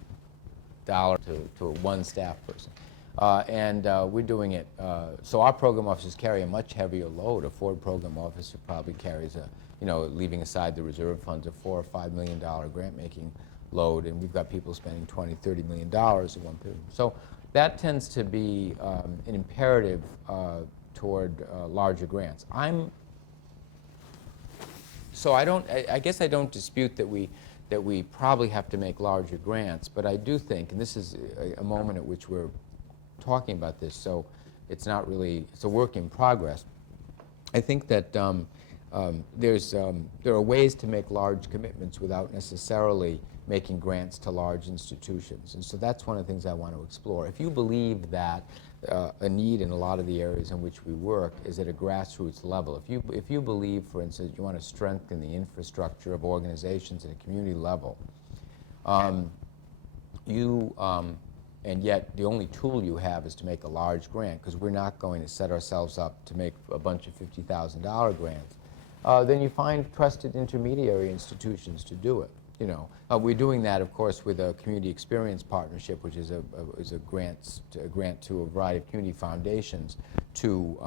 to one staff person. We're doing it, so our program officers carry a much heavier load. A Ford program officer probably carries leaving aside the reserve funds, a $4 or $5 million grant-making load, and we've got people spending $20, $30 million in one period. So that tends to be an imperative toward larger grants. I guess I don't dispute that we probably have to make larger grants, but I do think, and this is a moment at which we're talking about this, so it's not really, it's a work in progress. I think that there are ways to make large commitments without necessarily making grants to large institutions. And so that's one of the things I want to explore. If you believe that a need in a lot of the areas in which we work is at a grassroots level, if you believe, for instance, you want to strengthen the infrastructure of organizations at a community level, and yet the only tool you have is to make a large grant, because we're not going to set ourselves up to make a bunch of $50,000 grants, then you find trusted intermediary institutions to do it. You know, we're doing that, of course, with a community experience partnership, which is a grant to a variety of community foundations to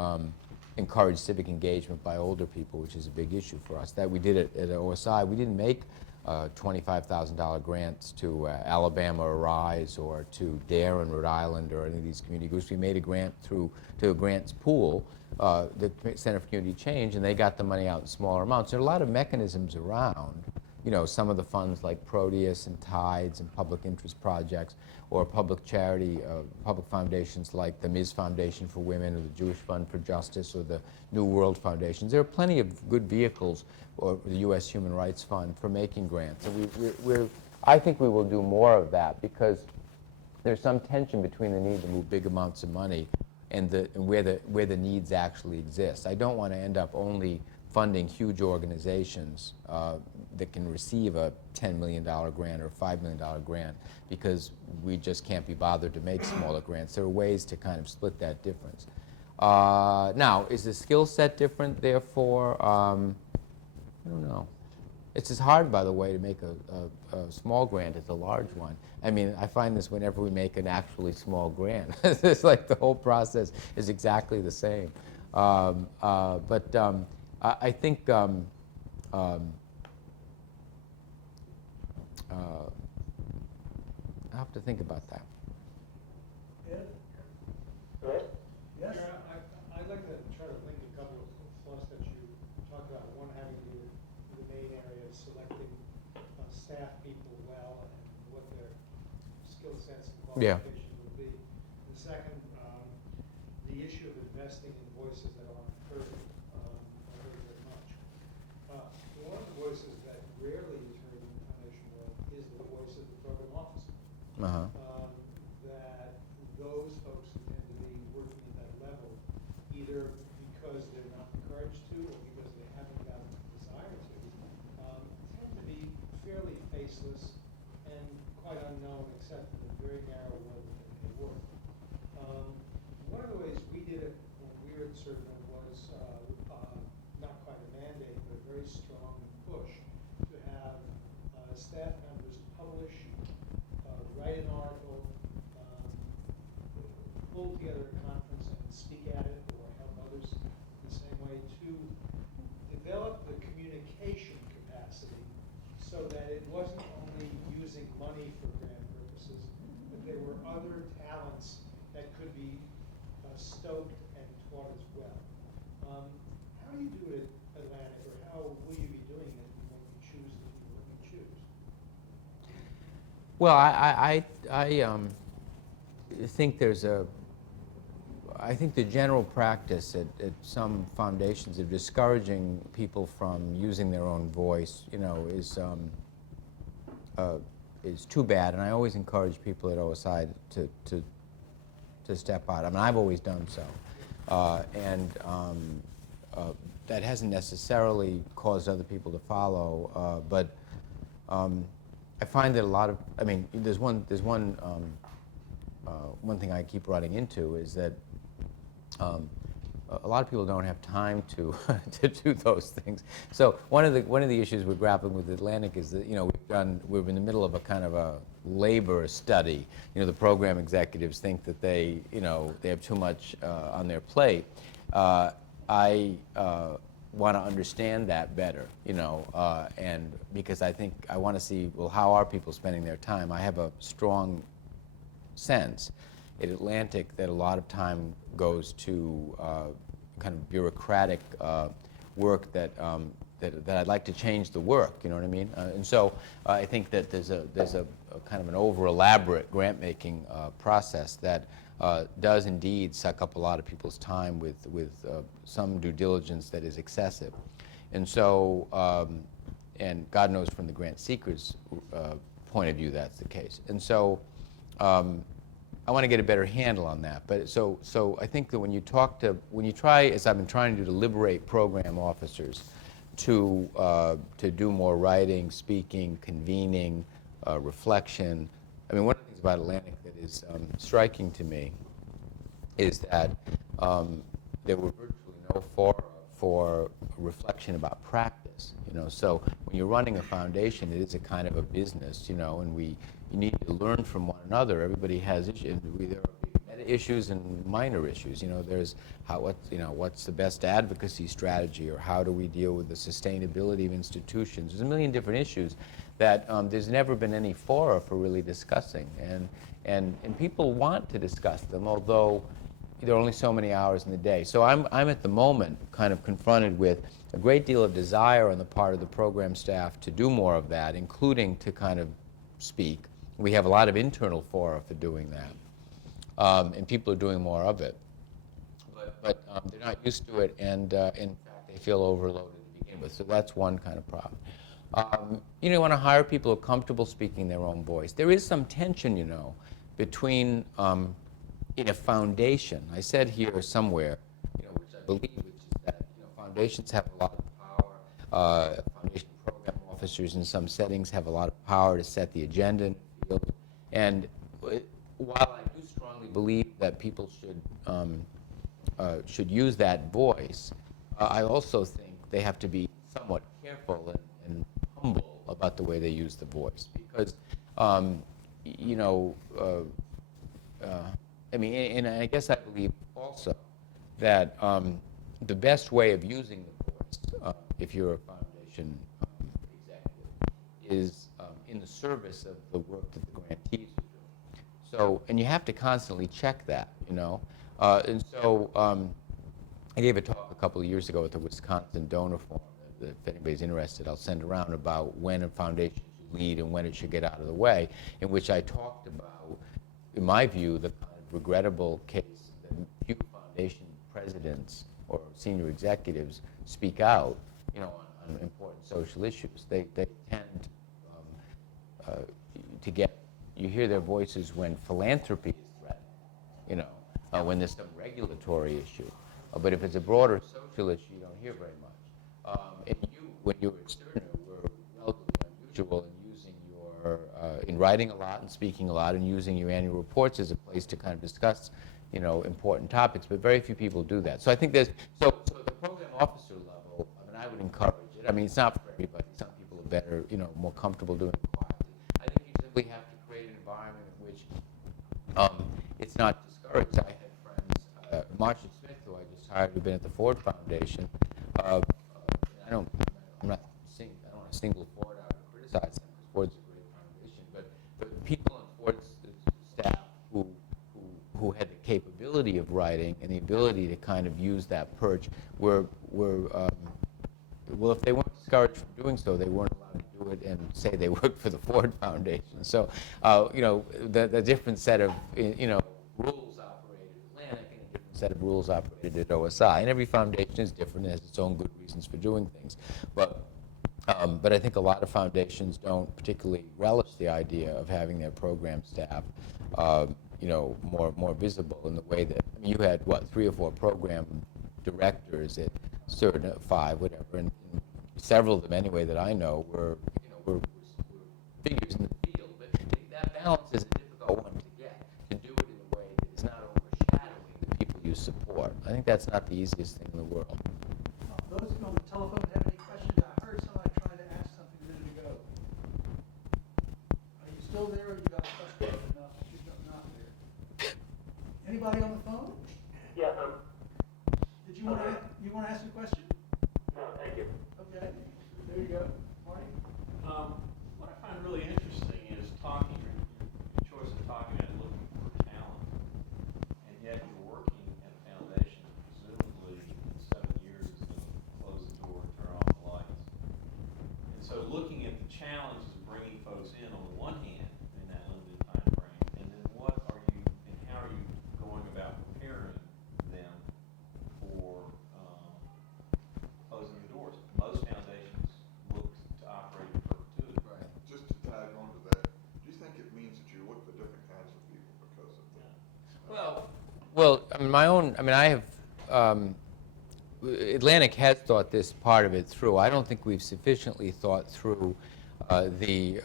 encourage civic engagement by older people, which is a big issue for us. That we did it at OSI. We didn't make $25,000 grants to Alabama Arise or to DARE in Rhode Island or any of these community groups. We made a grant to a grants pool, the Center for Community Change, and they got the money out in smaller amounts. There are a lot of mechanisms around. You know, some of the funds like Proteus and Tides and public interest projects, or public charity, public foundations like the Ms. Foundation for Women or the Jewish Fund for Justice or the New World Foundations. There are plenty of good vehicles, or the U.S. Human Rights Fund, for making grants. And I think we will do more of that, because there's some tension between the need to move big amounts of money and where the needs actually exist. I don't want to end up only funding huge organizations that can receive a $10 million grant or $5 million grant, because we just can't be bothered to make smaller grants. There are ways to kind of split that difference. Now, is the skill set different, therefore? I don't know. It's as hard, by the way, to make a small grant as a large one. I mean, I find this whenever we make an actually small grant. It's like the whole process is exactly the same. I think I'll have to think about that. Ed? Yes? Yeah, I'd like to try to link a couple of thoughts that you talked about. One having to do with the main area of selecting staff people well and what their skill sets and qualifications would be. The second, the issue of investing in voices that aren't heard, or heard very much. One of the voices that rarely is heard in the foundation world is the voice of the program officer. That those folks who tend to be working at that level, either because they're not encouraged to or because they haven't got the desire to, tend to be fairly faceless and quite unknown except for the very narrow world that they work. One of the ways we did it when we were at Certain was not quite a mandate, but a very strong push to have staff members publish, write an article, pull together a conference and speak at it, or help others the same way, to develop the communication capacity so that it wasn't only using money for grant purposes, but there were other talents that could be stoked and taught as well. How do you do it at Atlantic, or how will you be doing it when you choose the people that you choose? Well, I think I think the general practice at some foundations of discouraging people from using their own voice, you know, is too bad. And I always encourage people at OSI to step out. I mean, I've always done so. That hasn't necessarily caused other people to follow, but I find that a lot of, I mean, there's one thing I keep running into is that a lot of people don't have time to to do those things. So one of the issues we're grappling with Atlantic is that, you know, we're in the middle of a kind of a labor study. You know, the program executives think that they have too much on their plate. I want to understand that better, you know, and because I think I want to see, well, how are people spending their time? I have a strong sense at Atlantic that a lot of time goes to kind of bureaucratic work that I'd like to change the work, you know what I mean? And so I think that there's a kind of an over-elaborate grant-making process that does indeed suck up a lot of people's time with some due diligence that is excessive. And so, and God knows from the grant seekers' point of view that's the case. And so I want to get a better handle on that. But so I think that when you try, as I've been trying to do, to liberate program officers to do more writing, speaking, convening, reflection. I mean, one of the things about Atlantic that is striking to me is that there were virtually no fora for reflection about practice. So when you're running a foundation, it is a kind of a business, and you need to learn from one another. Everybody has issues. There are meta issues and minor issues. There's what's the best advocacy strategy, or how do we deal with the sustainability of institutions. There's a million different issues that there's never been any fora for really discussing, and people want to discuss them, although there are only so many hours in the day. So I'm at the moment kind of confronted with a great deal of desire on the part of the program staff to do more of that, including to kind of speak. We have a lot of internal fora for doing that, and people are doing more of it. But they're not used to it, and in fact, they feel overloaded to begin with. So that's one kind of problem. You want to hire people who are comfortable speaking their own voice. There is some tension, between in a foundation. I said here somewhere, which I believe, which is that foundations have a lot of power. Foundation program officers in some settings have a lot of power to set the agenda in the field. And while I do strongly believe that people should use that voice, I also think they have to be somewhat careful and humble about the way they use the voice, because I mean, and I guess I believe also that the best way of using the voice, if you're a foundation executive, is in the service of the work that the grantees are doing. So, and you have to constantly check that, and so I gave a talk a couple of years ago at the Wisconsin Donor Forum. If anybody's interested, I'll send around about when a foundation should lead and when it should get out of the way, in which I talked about, in my view, the kind of regrettable case that few foundation presidents or senior executives speak out, on important social issues. They tend to get, you hear their voices when philanthropy is threatened, when there's some regulatory issue. But if it's a broader social issue, you don't hear very much. And when you were at Sterner, were relatively unusual in using in writing a lot and speaking a lot and using your annual reports as a place to kind of discuss, important topics, but very few people do that. So I think so the program officer level, I would encourage it. I mean, it's not for everybody. Some people are better, more comfortable doing it quietly. I think you simply have to create an environment in which it's not discouraged. I had friends, Marcia Smith, who I just hired, who've been at the Ford Foundation. I don't want to single Ford out or criticize them, because Ford's a great foundation, but people in Ford's staff who had the capability of writing and the ability to kind of use that perch were well, if they weren't discouraged from doing so, they weren't allowed to do it and say they worked for the Ford Foundation. So, the different set of, rules operated at Atlantic and a different set of rules operated at OSI. And every foundation is different and has its own good reasons for doing things. But I think a lot of foundations don't particularly relish the idea of having their program staff, more visible in the way that, you had, 3 or 4 program directors at certain 5, whatever, and several of them anyway that I know were figures in the field. But that balance is a difficult one to get, to do it in a way that is not overshadowing the people you support. I think that's not the easiest thing in the world. Those on the telephone have any questions? I heard somebody trying to ask something a minute ago. Are you still there, or you got frustrated enough that you're not there? Anybody on the phone? Yeah. Did you want to ask a question? No, thank you. Okay. There you go. Marty? What I find really interesting is your choice of talking and looking for talent, and yet you're working at a foundation that presumably in 7 years is going to close the door and turn off the lights. And so looking at the challenges of bringing folks in on the one hand in that limited time frame, and then how are you going about preparing them for closing the doors? Most I mean, I have, Atlantic has thought this part of it through. I don't think we've sufficiently thought through the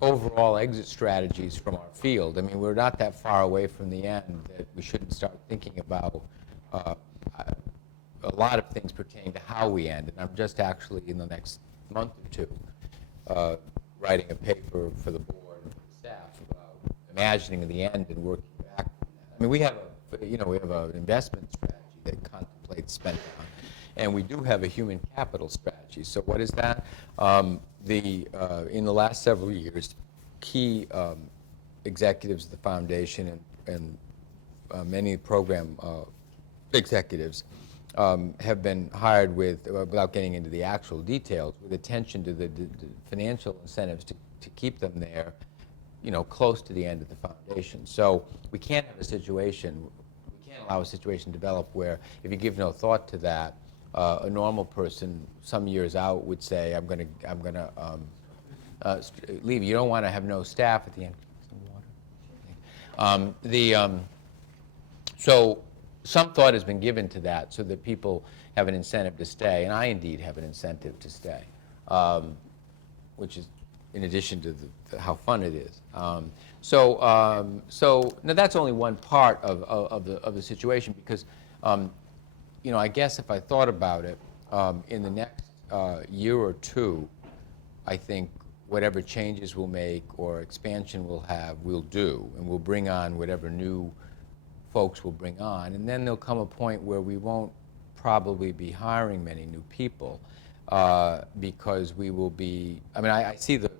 overall exit strategies from our field. I mean, we're not that far away from the end that we shouldn't start thinking about a lot of things pertaining to how we end. And I'm just actually, in the next month or two, writing a paper for the board and the staff about imagining the end and working back from that. I mean, we have an investment strategy that contemplates spending on, and we do have a human capital strategy. So what is that? In the last several years, key executives of the foundation and many program executives have been hired with, without getting into the actual details, with attention to the financial incentives to keep them there, close to the end of the foundation. So we can't have a situation, we can't allow a situation to develop where, if you give no thought to that, a normal person some years out would say, I'm going to leave. You don't want to have no staff at the end. Some water. So some thought has been given to that so that people have an incentive to stay, and I indeed have an incentive to stay, which is in addition to how fun it is. So now that's only one part of the situation, because I guess if I thought about it, in the next year or two, I think whatever changes we'll make or expansion we'll have, we'll do, and we'll bring on whatever new folks will bring on. And then there'll come a point where we won't probably be hiring many new people because we will be, I see the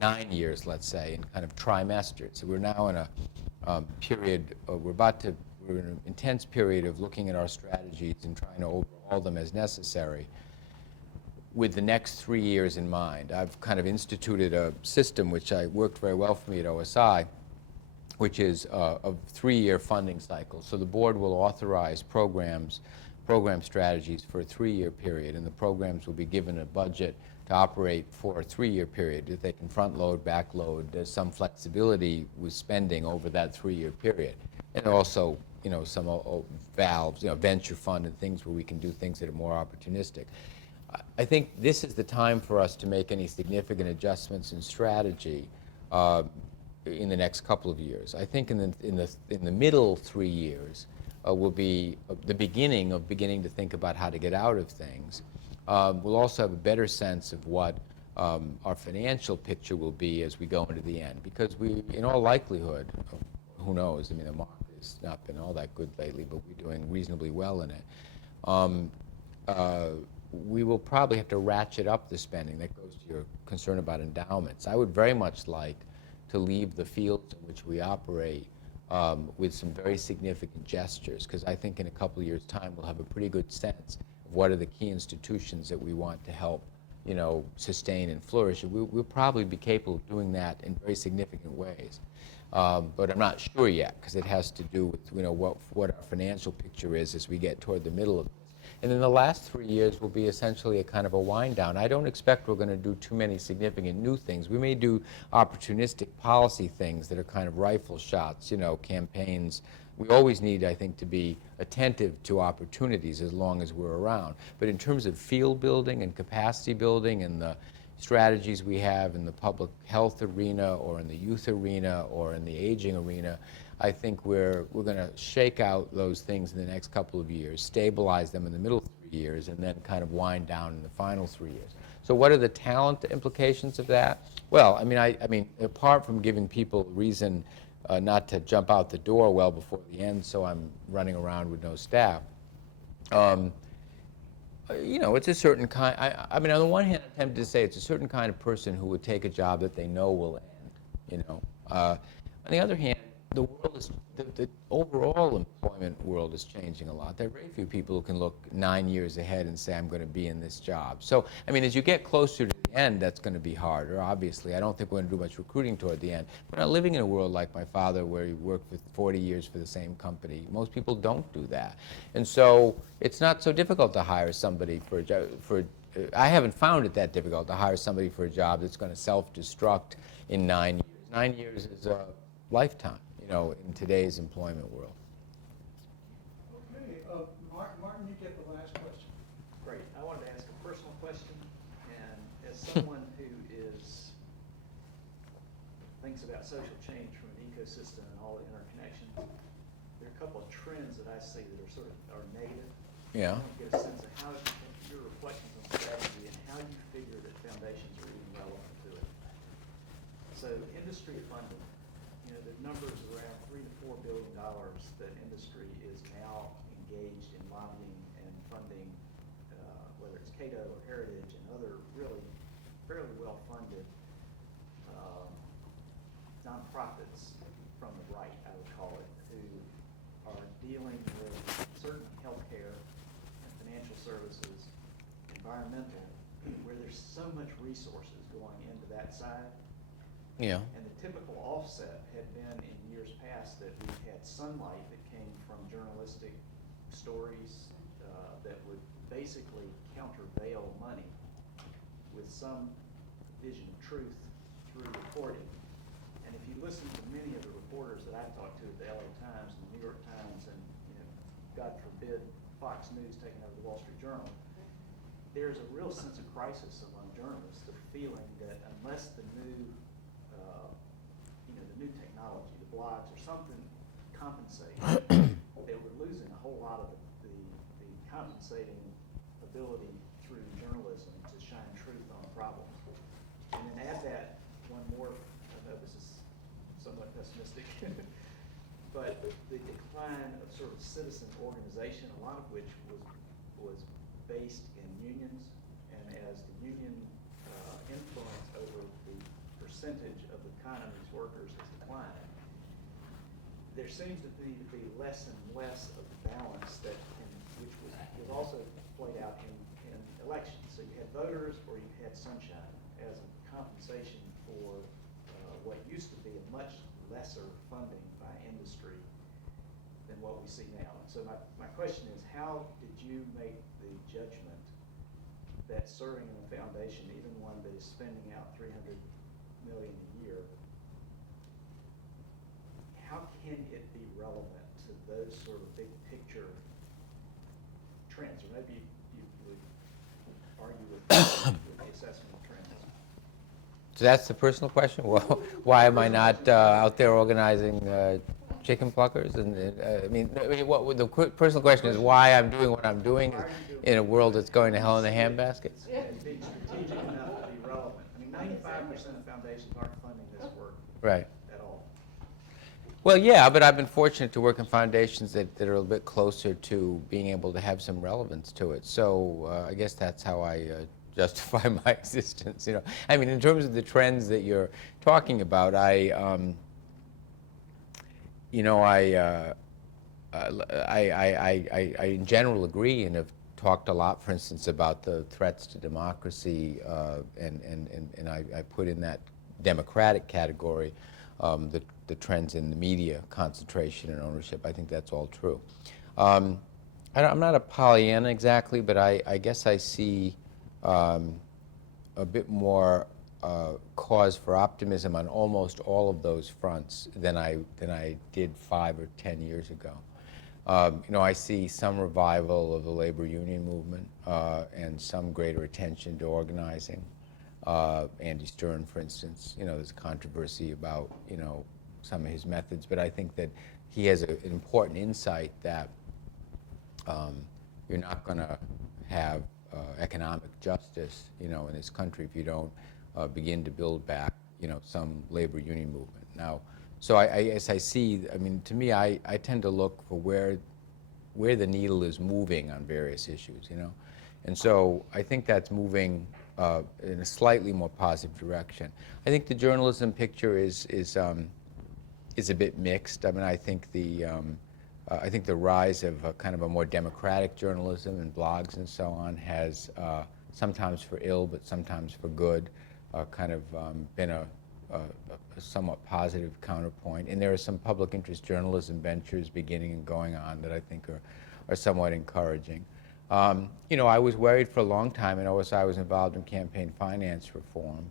9 years, let's say, in kind of trimesters. So we're now in a period, we're in an intense period of looking at our strategies and trying to overhaul them as necessary with the next 3 years in mind. I've kind of instituted a system which worked very well for me at OSI, which is a 3-year funding cycle. So the board will authorize program strategies for a 3-year period, and the programs will be given a budget to operate for a 3-year period. If they can front load, back load, there's some flexibility with spending over that 3-year period. And also, some valves, venture fund and things where we can do things that are more opportunistic. I think this is the time for us to make any significant adjustments in strategy in the next couple of years. I think in the middle 3 years will be the beginning to think about how to get out of things. We'll also have a better sense of what our financial picture will be as we go into the end, because we, in all likelihood, who knows? The market has not been all that good lately, but we're doing reasonably well in it. We will probably have to ratchet up the spending. That goes to your concern about endowments. I would very much like to leave the fields in which we operate with some very significant gestures, because I think in a couple of years' time we'll have a pretty good sense of what are the key institutions that we want to help, sustain and flourish. We'll probably be capable of doing that in very significant ways. But I'm not sure yet, because it has to do with what our financial picture is as we get toward the middle of this. And then the last 3 years will be essentially a kind of a wind down. I don't expect we're going to do too many significant new things. We may do opportunistic policy things that are kind of rifle shots, campaigns. We always need, I think, to be attentive to opportunities as long as we're around. But in terms of field building and capacity building and the strategies we have in the public health arena or in the youth arena or in the aging arena, I think we're going to shake out those things in the next couple of years, stabilize them in the middle 3 years, and then kind of wind down in the final 3 years. So what are the talent implications of that? Well, I mean, apart from giving people reason not to jump out the door well before the end, so I'm running around with no staff, it's a certain kind, on the one hand, I'm tempted to say it's a certain kind of person who would take a job that they know will end, On the other hand, the world is, the overall employment world is changing a lot. There are very few people who can look 9 years ahead and say, I'm going to be in this job. So, as you get closer to the end, that's going to be harder, obviously. I don't think we're going to do much recruiting toward the end. We're not living in a world like my father where he worked for 40 years for the same company. Most people don't do that. And so it's not so difficult to hire somebody for a job. I haven't found it that difficult to hire somebody for a job that's going to self-destruct in 9 years. 9 years is a lifetime, in today's employment world. Okay, Martin, you get the last question. Great. I wanted to ask a personal question, and as someone who thinks about social change from an ecosystem and all the interconnection, there are a couple of trends that I see that are negative. Yeah. I want to get a sense of how your reflections on strategy and how you figure that foundations are even relevant to it. So industry funding, the numbers around $3 to $4 billion that industry is now engaged in lobbying and funding, whether it's Cato or Heritage and other really fairly well-funded nonprofits from the right, I would call it, who are dealing with certain healthcare and financial services, environmental, where there's so much resources going into that side. Yeah. And the typical offset had been in years past that we had sunlight that came from journalistic stories that would basically countervail money with some vision of truth through reporting. And if you listen to many of the reporters that I've talked to at the LA Times and the New York Times and, God forbid, Fox News taking over the Wall Street Journal, there's a real sense of crisis among journalists, the feeling that unless the new technology, the blogs or something compensate, that we're losing a whole lot of the compensating ability through journalism to shine truth on problems. And then add that one more, I know this is somewhat pessimistic, but the decline of sort of citizen organization, a lot of which was based in unions, and as the union influence over the percentage of the economy's workers has declined, there seems to be less and less of the balance which was also played out in elections. So you had voters or you had sunshine as a compensation for what used to be a much lesser funding by industry than what we see now. And so my question is, how did you make the judgment that serving in a foundation, even one that is spending out $300 million a year, how can it be relevant to those sort of big picture trends? Or maybe you would argue with the assessment of trends. So that's the personal question? Well, why am I not out there organizing chicken pluckers? What the personal question is why I'm doing what I'm doing in a world that's going to hell in a handbasket? Being strategic enough to be relevant. 95% of foundations aren't funding this work right. at all. Well, yeah, but I've been fortunate to work in foundations that are a little bit closer to being able to have some relevance to it. So I guess that's how I justify my existence. In terms of the trends that you're talking about, I in general agree and have talked a lot, for instance, about the threats to democracy, and I put in that democratic category the trends in the media, concentration and ownership. I think that's all true. I'm not a Pollyanna exactly, but I guess I see a bit more cause for optimism on almost all of those fronts than I did 5 or 10 years ago. I see some revival of the labor union movement and some greater attention to organizing. Andy Stern, for instance, there's controversy about some of his methods, but I think that he has an important insight that you're not going to have economic justice, in this country if you don't begin to build back, some labor union movement. Now, so I see, to me, I tend to look for where the needle is moving on various issues, and so I think that's moving in a slightly more positive direction. I think the journalism picture is a bit mixed. I think the rise of kind of a more democratic journalism and blogs and so on has, sometimes for ill but sometimes for good, been a somewhat positive counterpoint. And there are some public interest journalism ventures beginning and going on that I think are somewhat encouraging. I was worried for a long time, and I was involved in campaign finance reform.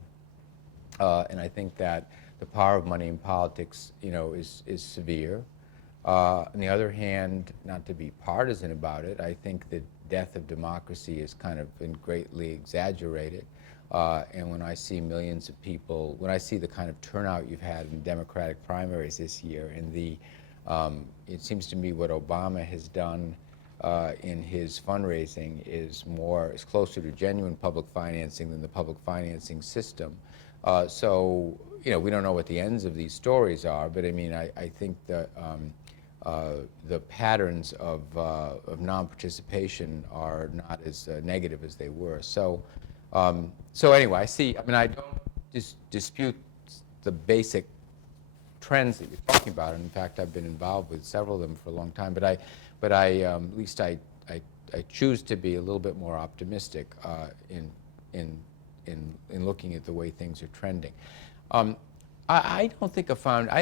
And I think that the power of money in politics, is severe. On the other hand, not to be partisan about it, I think the death of democracy has kind of been greatly exaggerated. And when I see millions of people, when I see the kind of turnout you've had in Democratic primaries this year, and it seems to me what Obama has done in his fundraising is closer to genuine public financing than the public financing system. So, we don't know what the ends of these stories are, but I mean, I think the patterns of non-participation are not as negative as they were. So anyway, I don't dispute the basic trends that you're talking about. And in fact, I've been involved with several of them for a long time. But at least I choose to be a little bit more optimistic in looking at the way things are trending. I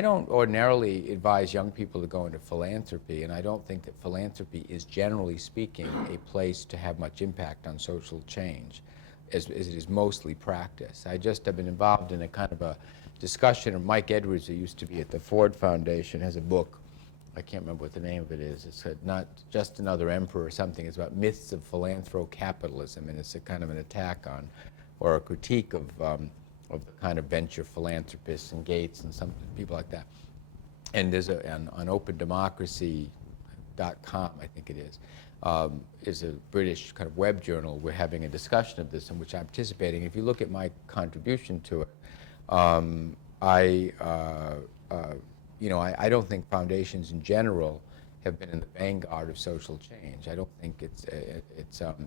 don't ordinarily advise young people to go into philanthropy, and I don't think that philanthropy is, generally speaking, a place to have much impact on social change, as it is mostly practice. I just have been involved in a kind of a discussion, and Mike Edwards, who used to be at the Ford Foundation, has a book. I can't remember what the name of it is. It's Not Just Another Emperor or something. It's about myths of philanthrocapitalism, and it's a kind of an attack on, or a critique of the kind of venture philanthropists and Gates and some people like that. And there's on opendemocracy.com, I think it is a British kind of web journal. We're having a discussion of this in which I'm participating. If you look at my contribution to it, I don't think foundations in general have been in the vanguard of social change. I don't think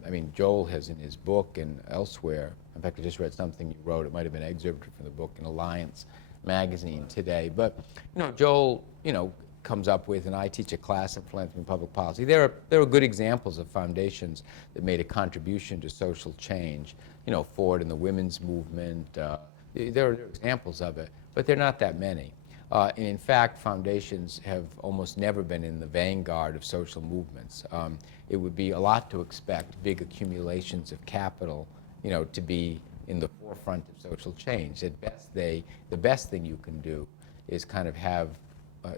I mean, Joel has in his book and elsewhere, in fact, I just read something you wrote, it might have been excerpted from the book in Alliance magazine today, but, Joel, comes up with, and I teach a class in philanthropy and public policy. There are good examples of foundations that made a contribution to social change. Ford and the women's movement, there are examples of it, but there are not that many. And in fact, foundations have almost never been in the vanguard of social movements. It would be a lot to expect big accumulations of capital, to be in the forefront of social change. At best, the best thing you can do is kind of have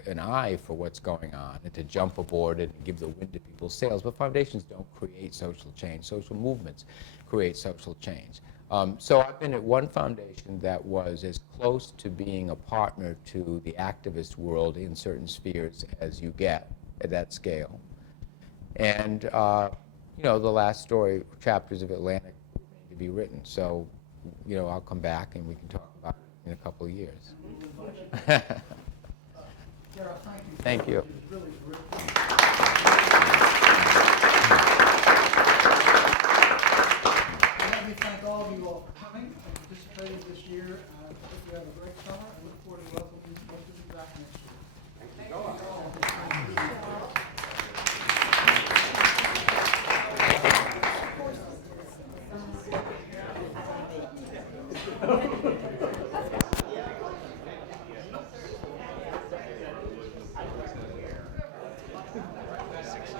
an eye for what's going on and to jump aboard it and give the wind to people's sails. But foundations don't create social change. Social movements create social change. So I've been at one foundation that was as close to being a partner to the activist world in certain spheres as you get at that scale. And, the last story, chapters of Atlantic remain to be written. So, I'll come back and we can talk about it in a couple of years. Gara, thank you. It was really terrific. Let me thank all of you all for coming and participating this year. I hope you have a great summer. I look forward to welcoming most of you back next year. Thank you.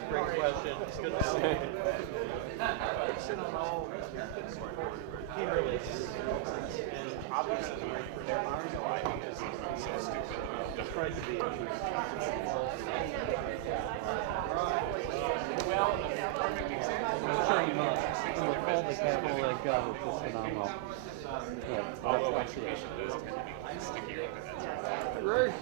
Great question. It's good to see you. He really is. And obviously, there are no ideas. He's so stupid. Just tried to be well, a perfect example. I'm sure you know, in the fall, the capital that got was just phenomenal. Although education does tend to be stickier, but that's right. Right.